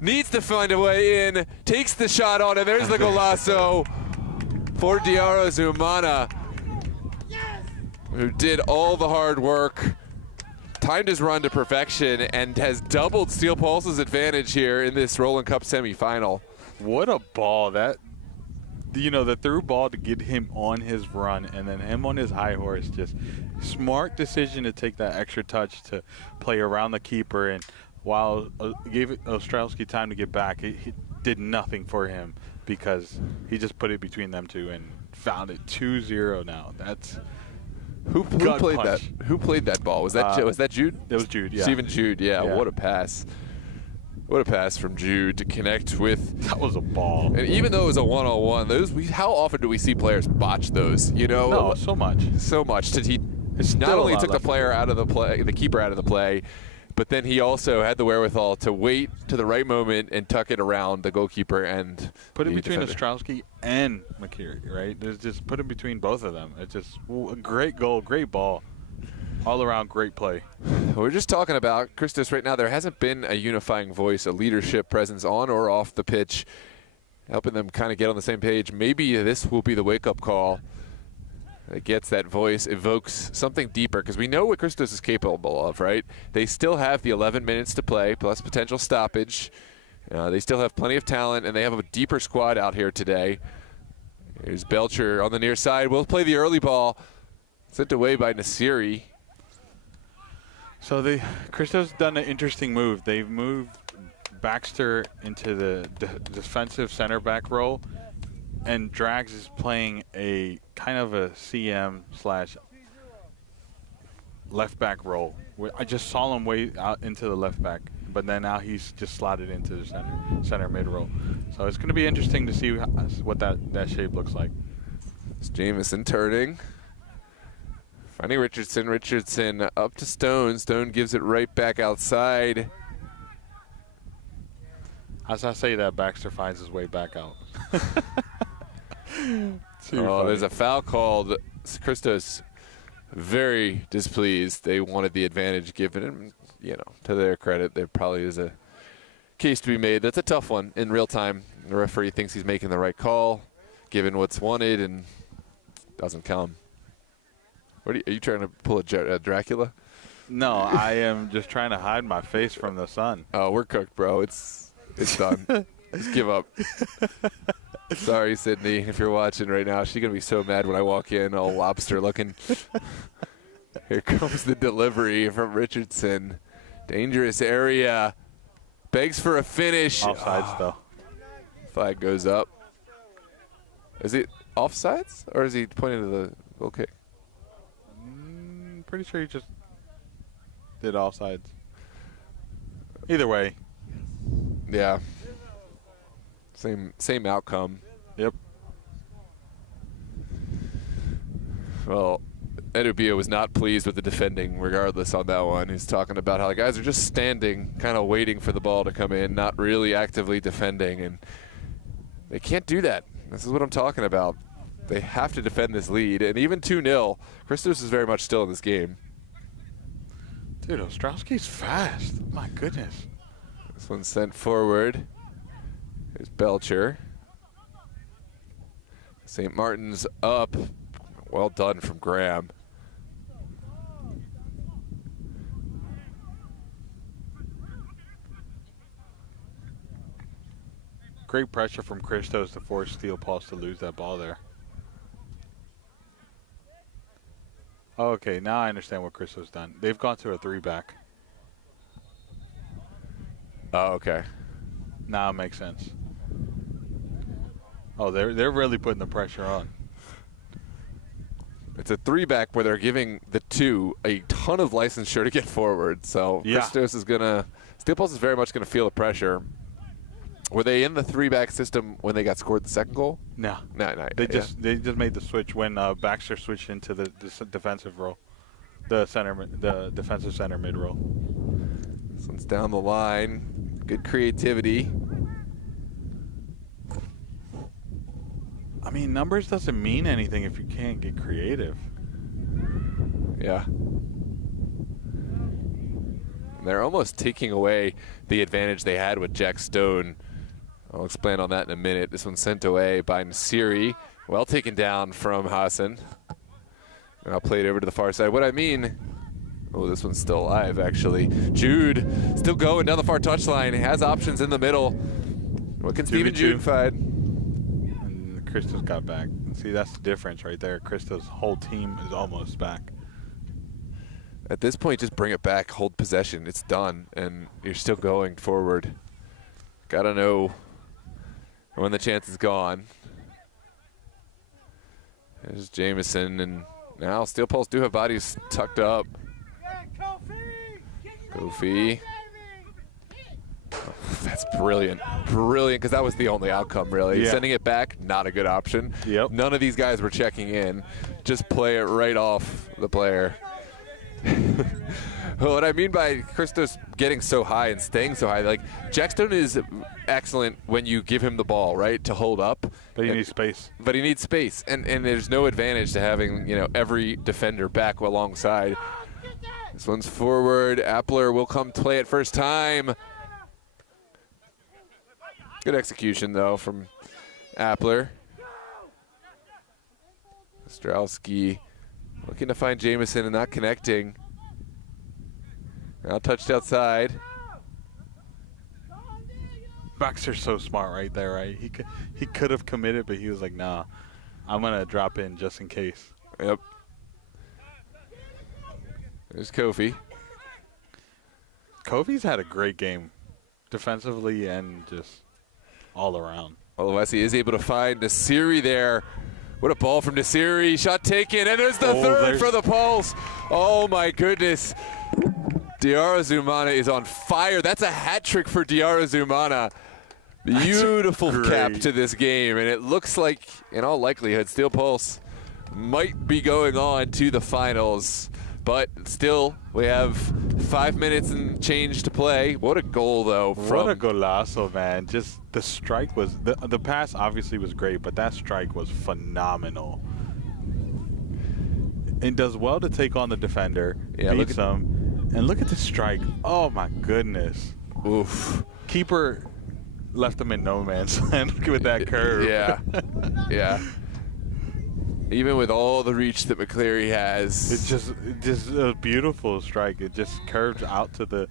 Needs to find a way in. Takes the shot on, and there's the golazo for Diarzumana, who did all the hard work, timed his run to perfection, and has doubled Steel Pulse's advantage here in this Rowland Cup semifinal. What a ball. That, you know, the through ball to get him on his run, and then him on his high horse. Just smart decision to take that extra touch to play around the keeper, and while gave Ostrowski time to get back, he did nothing for him because he just put it between them two and found it 2-0 now. That's who played that? Who played that ball? Was that Jude? It was Jude, yeah. Stephen Jude, yeah. What a pass. What a pass from Jude to connect with. That was a ball. And even though it was a one-on-one, how often do we see players botch those? You know, no, so much. So much. He not only took the player out of the play, the keeper out of the play, but then he also had the wherewithal to wait to the right moment and tuck it around the goalkeeper and put it between Ostrowski and McKiri, right? There's just put it between both of them. It's just a great goal, great ball, all around great play. We're just talking about Christos right now. There hasn't been a unifying voice, a leadership presence on or off the pitch, helping them kind of get on the same page. Maybe this will be the wake-up call. It gets that voice, evokes something deeper, because we know what Christos is capable of, right? They still have the 11 minutes to play, plus potential stoppage. They still have plenty of talent, and they have a deeper squad out here today. Here's Belcher on the near side. We'll play the early ball. Sent away by Nasiri. So Christos done an interesting move. They've moved Baxter into the defensive center back role, and Drags is playing a kind of a CM / left back role. I just saw him way out into the left back, but then now he's just slotted into the center mid role. So it's going to be interesting to see what that shape looks like. It's Jamison turning. Finding Richardson. Richardson up to Stone. Stone gives it right back outside. As I say that, Baxter finds his way back out. There's a foul called. Christos very displeased. They wanted the advantage given him. You know, to their credit, there probably is a case to be made. That's a tough one in real time. The referee thinks he's making the right call, given what's wanted, and doesn't come. Are you trying to pull a Dracula? No, I am just trying to hide my face from the sun. Oh, we're cooked, bro. It's done. Just give up. Sorry, Sydney, if you're watching right now. She's going to be so mad when I walk in, all lobster looking. Here comes the delivery from Richardson. Dangerous area. Begs for a finish. Offsides, though. Flag goes up. Is it offsides, or is he pointing to the goal kick? Pretty sure he just did offsides. Either way. Yeah. Same outcome. Yep. Well, Edubia was not pleased with the defending regardless on that one. He's talking about how the guys are just standing, kind of waiting for the ball to come in, not really actively defending, and they can't do that. This is what I'm talking about. They have to defend this lead, and even 2-0, Christos is very much still in this game. Dude, Ostrowski's fast. My goodness. This one's sent forward. Here's Belcher. St. Martin's up. Well done from Graham. Great pressure from Christos to force Steel Pulse to lose that ball there. Okay, now I understand what Christos done. They've gone to a 3-back. Oh, okay. Now it makes sense. Oh, they're really putting the pressure on. It's a 3-back where they're giving the 2 a ton of licensure to get forward. So yeah. Christos is Steel Pulse is very much gonna feel the pressure. Were they in the 3-back system when they got scored the second goal? No. No. They just made the switch when Baxter switched into the defensive role, the defensive center mid role. This one's down the line. Good creativity. I mean, numbers doesn't mean anything if you can't get creative. Yeah. They're almost taking away the advantage they had with Jack Stone. I'll expand on that in a minute. This one's sent away by Nasiri. Well taken down from Hassan. And I'll play it over to the far side. What I mean, oh, this one's still alive, actually. Jude still going down the far touchline. He has options in the middle. What can Steven Jude find? And Christos got back. See, that's the difference right there. Christos' whole team is almost back. At this point, just bring it back, hold possession. It's done, and you're still going forward. Gotta know when the chance is gone. There's Jamison, and now Steel Pulse do have bodies tucked up. Kofi. Oh, that's brilliant. Brilliant, because that was the only outcome, really. Yeah. Sending it back, not a good option. Yep. None of these guys were checking in. Just play it right off the player. What I mean by Christos getting so high and staying so high, like Jackstone is excellent when you give him the ball, right, to hold up. But he needs space. But he needs space, and there's no advantage to having, you know, every defender back alongside. This one's forward. Appler will come play it first time. Good execution though from Appler. Strowski looking to find Jamison and not connecting. Now touched outside. Baxter's so smart right there, right? He could have committed, but he was like, nah, I'm going to drop in just in case. Yep. There's Kofi. Kofi's had a great game defensively and just all around. Otherwise, he is able to find Nasiri there. What a ball from Nasiri. Shot taken, and there's the third for the Pulse. Oh, my goodness. Diarra Zumana is on fire. That's a hat trick for Diarra Zumana. Beautiful cap to this game, and it looks like, in all likelihood, Steel Pulse might be going on to the finals. But still, we have 5 minutes and change to play. What a goal, though. What a golazo, man. Just the strike was, the pass obviously was great, but that strike was phenomenal. And does well to take on the defender, beats him, and look at the strike. Oh, my goodness. Oof. Keeper left him in no man's land with that curve. Yeah, yeah. Even with all the reach that McCleary has. It's just a beautiful strike. It just curved out to the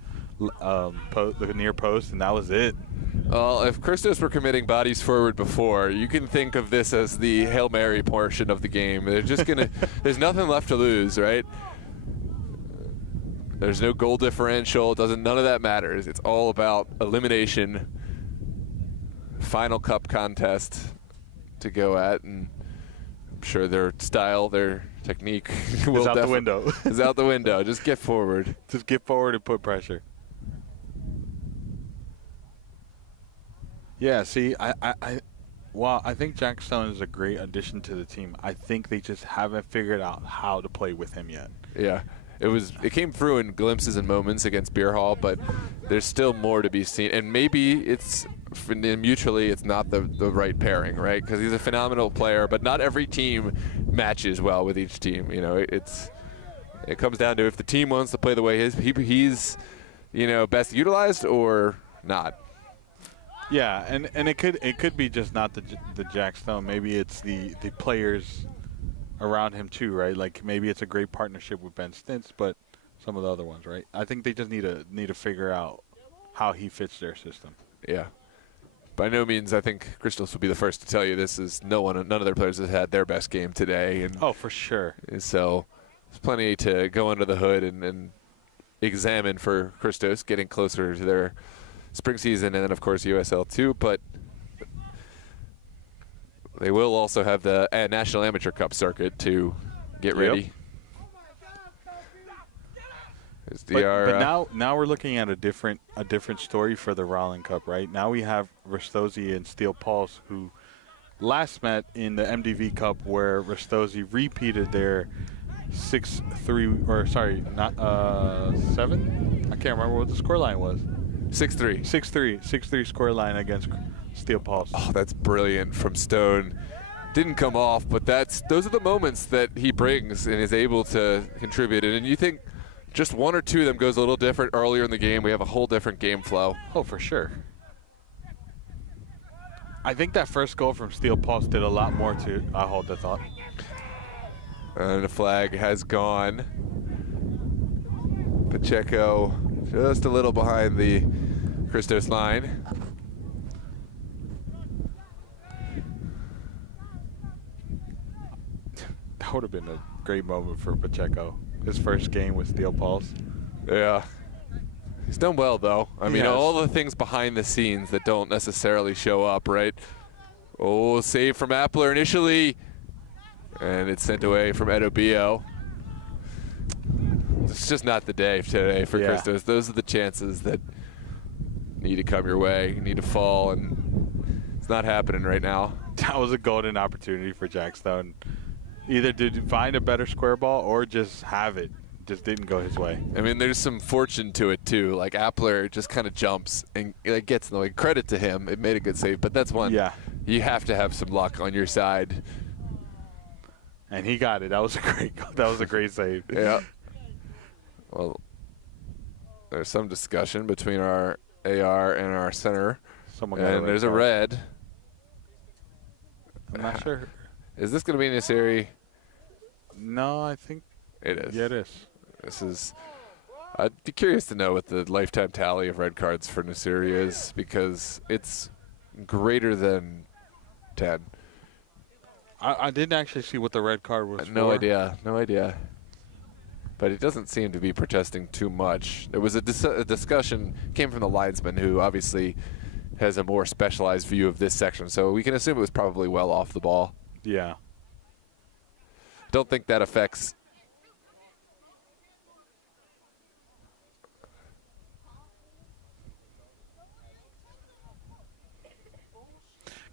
near post, and that was it. Well, if Christos were committing bodies forward before, you can think of this as the Hail Mary portion of the game. They're just going to – there's nothing left to lose, right? There's no goal differential. None of that matters. It's all about elimination, final cup contest to go at, and I'm sure their style, their technique is out the window. Is out the window. Just get forward. Just get forward and put pressure. Yeah, see, while I think Jack Stone is a great addition to the team, I think they just haven't figured out how to play with him yet. Yeah. It came through in glimpses and moments against Beer Hall, but there's still more to be seen. And maybe it's mutually it's not the right pairing, right? Because he's a phenomenal player, but not every team matches well with each team. You know, it comes down to if the team wants to play the way he's best utilized or not. Yeah, and it could be just not the Jack Stone. Maybe it's the players around him too, right? Like maybe it's a great partnership with Ben Stintz, but some of the other ones, right? I think they just need to figure out how he fits their system. Yeah. By no means, I think Christos will be the first to tell you this is none of their players has had their best game today. And oh, for sure. So there's plenty to go under the hood and examine for Christos, getting closer to their spring season, and then of course USL too. But they will also have the National Amateur Cup circuit to get ready. But now we're looking at a different story for the Rowland Cup, right? Now we have Rastosi and Steel Pulse, who last met in the MDV Cup, where Rastosi repeated their 6-3, or sorry, not 7. I can't remember what the scoreline was. 6-3 scoreline against Steel Pulse. Oh, that's brilliant from Stone. didn't come off, but those are the moments that he brings and is able to contribute. And you think just one or two of them goes a little different earlier in the game, we have a whole different game flow. Oh, for sure. I think that first goal from Steel Pulse did a lot more to hold the thought. And the flag has gone. Pacheco just a little behind the Christos line. That would have been a great moment for Pacheco. His first game with Steel Pulse. Yeah. He's done well, though. I mean, Yes. all the things behind the scenes that don't necessarily show up, right? Oh, save from Appler initially. And it's sent away from Edobio. It's just not the day today for Christos. Those are the chances that need to come your way. You need to fall, and it's not happening right now. That was a golden opportunity for Jackstone. Either to find a better square ball or just have it. Just didn't go his way. I mean, there's some fortune to it, too. Like, Appler just kind of jumps and it gets in the way. Credit to him. It made a good save, but that's one. Yeah. You have to have some luck on your side. And he got it. That was a great save. Yeah. Well, there's some discussion between our AR and our center. And there's a red. I'm not sure. Is this going to be Nasiri? No, I think it is. Yeah, it is. This is. I'd be curious to know what the lifetime tally of red cards for Nasiri is, because it's greater than 10. I didn't actually see what the red card was No for. idea. No idea. But it doesn't seem to be protesting too much. There was a discussion, came from the linesman, who obviously has a more specialized view of this section, so we can assume it was probably well off the ball. Yeah. Don't think that affects.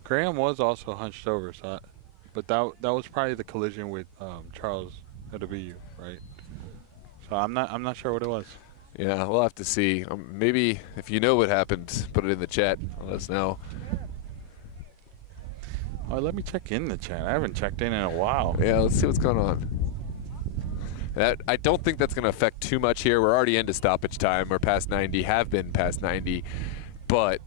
Graham was also hunched over, but that was probably the collision with Charles W, right? So I'm not sure what it was. Yeah, we'll have to see. Maybe if you know what happened, put it in the chat. Let us know. Oh, let me check in the chat. I haven't checked in a while. Yeah, let's see what's going on. I don't think that's going to affect too much here. We're already into stoppage time. We're past 90, have been past 90, but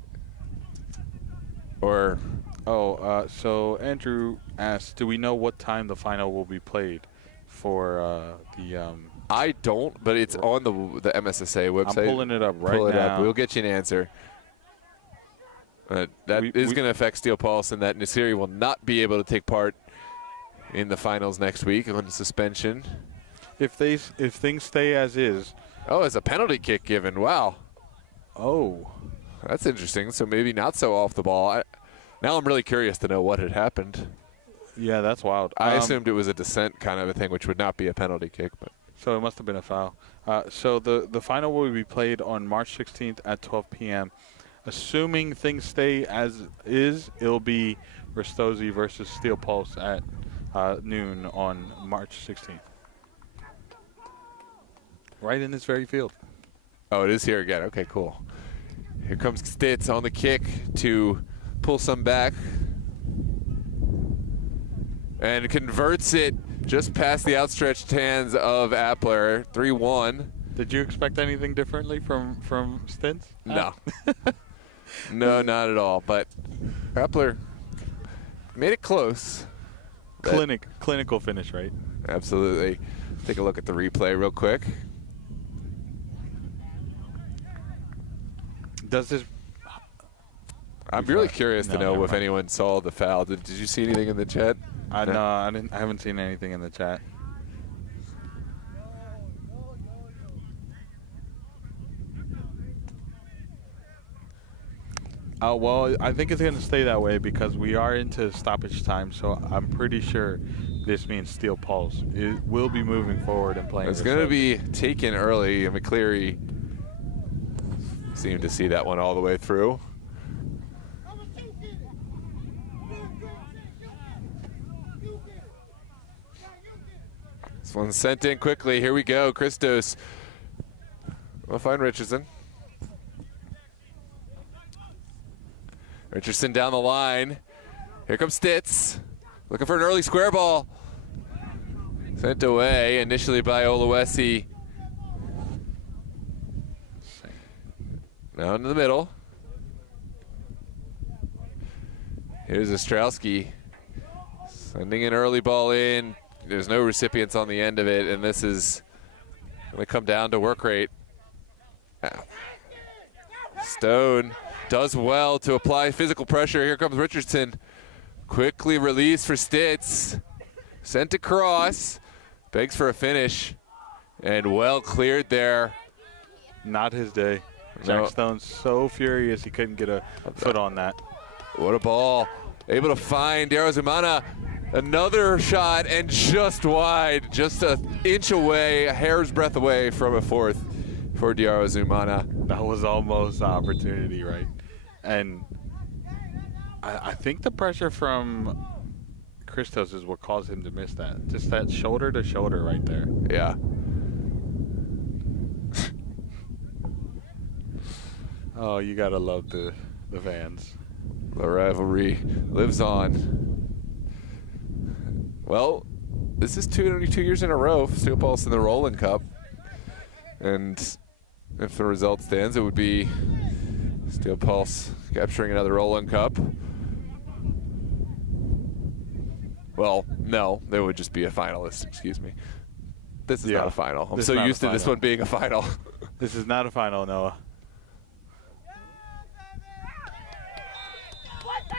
so Andrew asked, do we know what time the final will be played for the? I don't, but it's on the MSSA website. I'm pulling it up right now. Pull it up. We'll get you an answer. That is going to affect Steel Pulse, and that Nasiri will not be able to take part in the finals next week on suspension. If things stay as is. Oh, it's a penalty kick given. Wow. Oh. That's interesting. So maybe not so off the ball. Now I'm really curious to know what had happened. Yeah, that's wild. I assumed it was a descent kind of a thing, which would not be a penalty kick. But so it must have been a foul. So the final will be played on March 16th at 12 p.m. Assuming things stay as is, it'll be Ristosi versus Steel Pulse at noon on March 16th. Right in this very field. Oh, it is here again. Okay, cool. Here comes Stitz on the kick to pull some back. And converts it just past the outstretched hands of Appler. 3-1. Did you expect anything differently from Stintz? No. No, not at all. But Appler made it close. Clinical finish, right? Absolutely. Take a look at the replay real quick. Does this? I'm really curious to know if anyone saw the foul. Did you see anything in the chat? No, I didn't. I haven't seen anything in the chat. Well, I think it's going to stay that way because we are into stoppage time. So I'm pretty sure this means Steel Pulse will be moving forward and playing. It's going to be taken early, and McCleary seemed to see that one all the way through. This one's sent in quickly. Here we go. Christos. We'll find Richardson. Richardson down the line. Here comes Stitz. Looking for an early square ball. Sent away initially by Oluwesi. Now into the middle. Here's Ostrowski. Sending an early ball in. There's no recipients on the end of it, and this is going to come down to work rate. Stone does well to apply physical pressure. Here comes Richardson. Quickly released for Stitz. Sent across. Begs for a finish. And well cleared there. Not his day. Jack Stone's so furious he couldn't get a foot on that. What a ball. Able to find Diarra-Zumana. Another shot and just wide. Just an inch away, a hair's breadth away from a fourth for Diarra-Zumana. That was almost the opportunity, right? And I think the pressure from Christos is what caused him to miss that. Just that shoulder to shoulder right there. Yeah. Oh, you gotta love the fans. The rivalry lives on. Well, this is 22 years in a row for Steel Pulse in the Rowland Cup. And if the result stands, it would be Steel Pulse capturing another Rowland Cup. Well, no, there would just be a finalist, excuse me. This is not a final. I'm so used to this one being a final. This is not a final, Noah.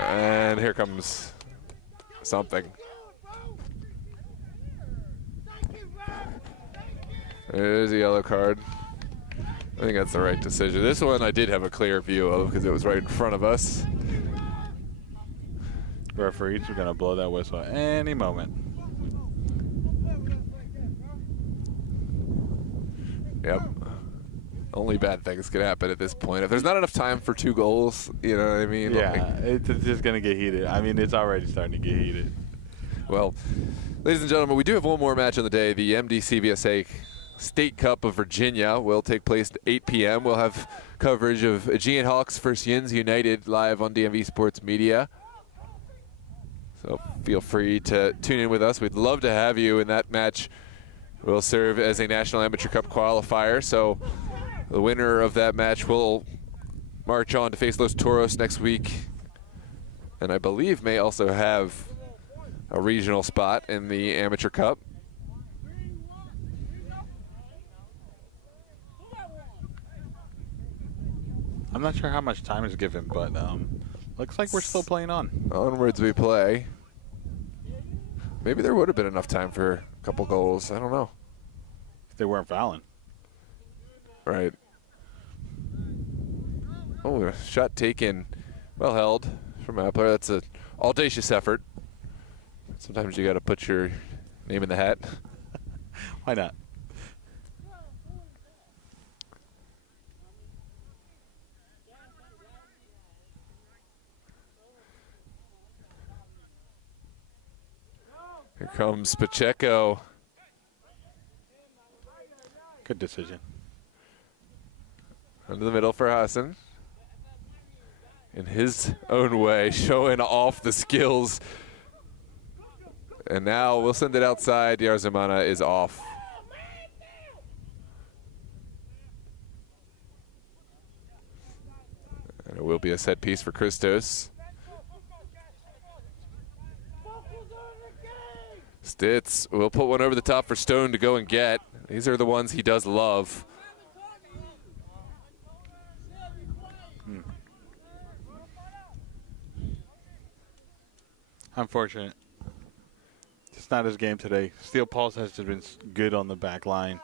And here comes something. There's a yellow card. I think that's the right decision. This one I did have a clear view of because it was right in front of us. Referees are going to blow that whistle any moment. Yep. Only bad things can happen at this point. If there's not enough time for 2 goals, you know what I mean? Yeah, it's just going to get heated. I mean, it's already starting to get heated. Well, ladies and gentlemen, we do have one more match on the day. The MDCVSA State Cup of Virginia will take place at 8 p.m. We'll have coverage of Aegean Hawks versus Yins United live on DMV Sports Media. So feel free to tune in with us. We'd love to have you in that match. Will serve as a National Amateur Cup qualifier. So the winner of that match will march on to face Los Toros next week. And I believe may also have a regional spot in the Amateur Cup. I'm not sure how much time is given, but looks like we're still playing on. Onwards we play. Maybe there would have been enough time for a couple goals. I don't know. If they weren't fouling. Right. Oh, a shot taken. Well held from Appler. That's an audacious effort. Sometimes you got to put your name in the hat. Why not? Here comes Pacheco. Good decision. Into the middle for Hassan. In his own way, showing off the skills. And now we'll send it outside. Diarra-Zumana is off. And it will be a set piece for Christos. Stitz will put one over the top for Stone to go and get. These are the ones he does love. Unfortunate. It's not his game today. Steel Pulse has just been good on the back line.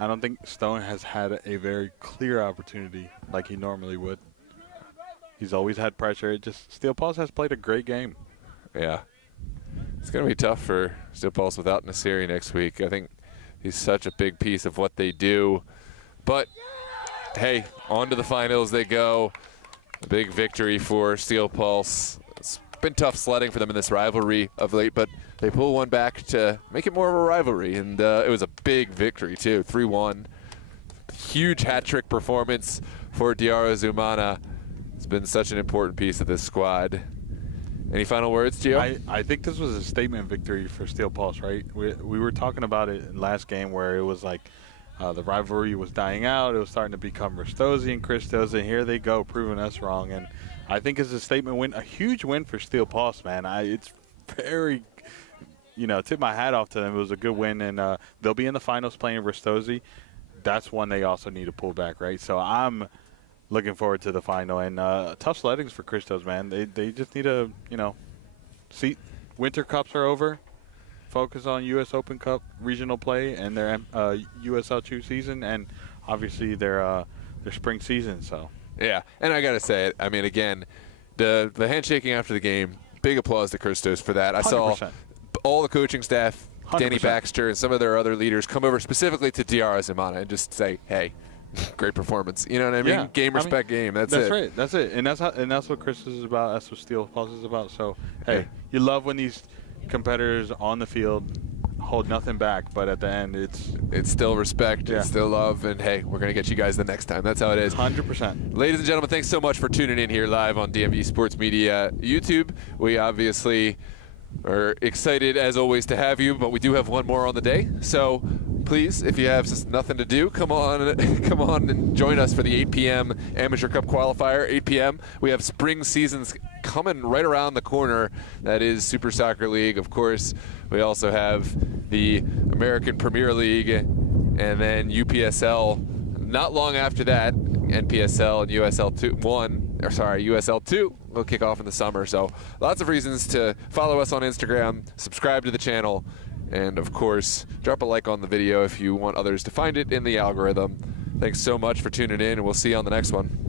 I don't think Stone has had a very clear opportunity like he normally would. He's always had pressure. Steel Pulse has played a great game. Yeah. It's going to be tough for Steel Pulse without Nasiri next week. I think he's such a big piece of what they do. But, hey, on to the finals they go. A big victory for Steel Pulse. It's been tough sledding for them in this rivalry of late, but they pull one back to make it more of a rivalry. And it was a big victory, too, 3-1. Huge hat-trick performance for Diarra-Zumana. It's been such an important piece of this squad. Any final words, Gio? I think this was a statement victory for Steel Pulse, right? We were talking about it in last game where it was like the rivalry was dying out. It was starting to become Ristosi and Christos, and here they go, proving us wrong. And I think it's a statement win, a huge win for Steel Pulse, man. It's very, tip my hat off to them. It was a good win, and they'll be in the finals playing Ristosi. That's one they also need to pull back, right? So I'm looking forward to the final, and tough sleddings for Christos, man. They just need to, see Winter Cups are over. Focus on U.S. Open Cup regional play and their USL2 season, and obviously their spring season. So yeah, and I gotta say it. I mean, again, the handshaking after the game, big applause to Christos for that. I 100%. Saw all the coaching staff, 100%. Danny Baxter, and some of their other leaders come over specifically to DR Azimana and just say, "Hey, great performance." You know what I mean? Yeah. Game, respect, game. That's it. Right. That's it. And that's what Christos is about. That's what Steel Pulse is about. So hey, you love when these competitors on the field hold nothing back, but at the end it's still respect, it's still love, and hey, we're going to get you guys the next time. That's how it is. 100%. Ladies and gentlemen, thanks so much for tuning in here live on DMV Sports Media YouTube. We obviously are excited as always to have you, but we do have one more on the day. So please, if you have nothing to do, come on and join us for the 8 p.m. Amateur Cup qualifier. 8 p.m. We have spring seasons coming right around the corner. That is Super Soccer League, of course. We also have the American Premier League, and then UPSL. Not long after that, NPSL and USL2 will kick off in the summer. So lots of reasons to follow us on Instagram, subscribe to the channel, and of course, drop a like on the video if you want others to find it in the algorithm. Thanks so much for tuning in, and we'll see you on the next one.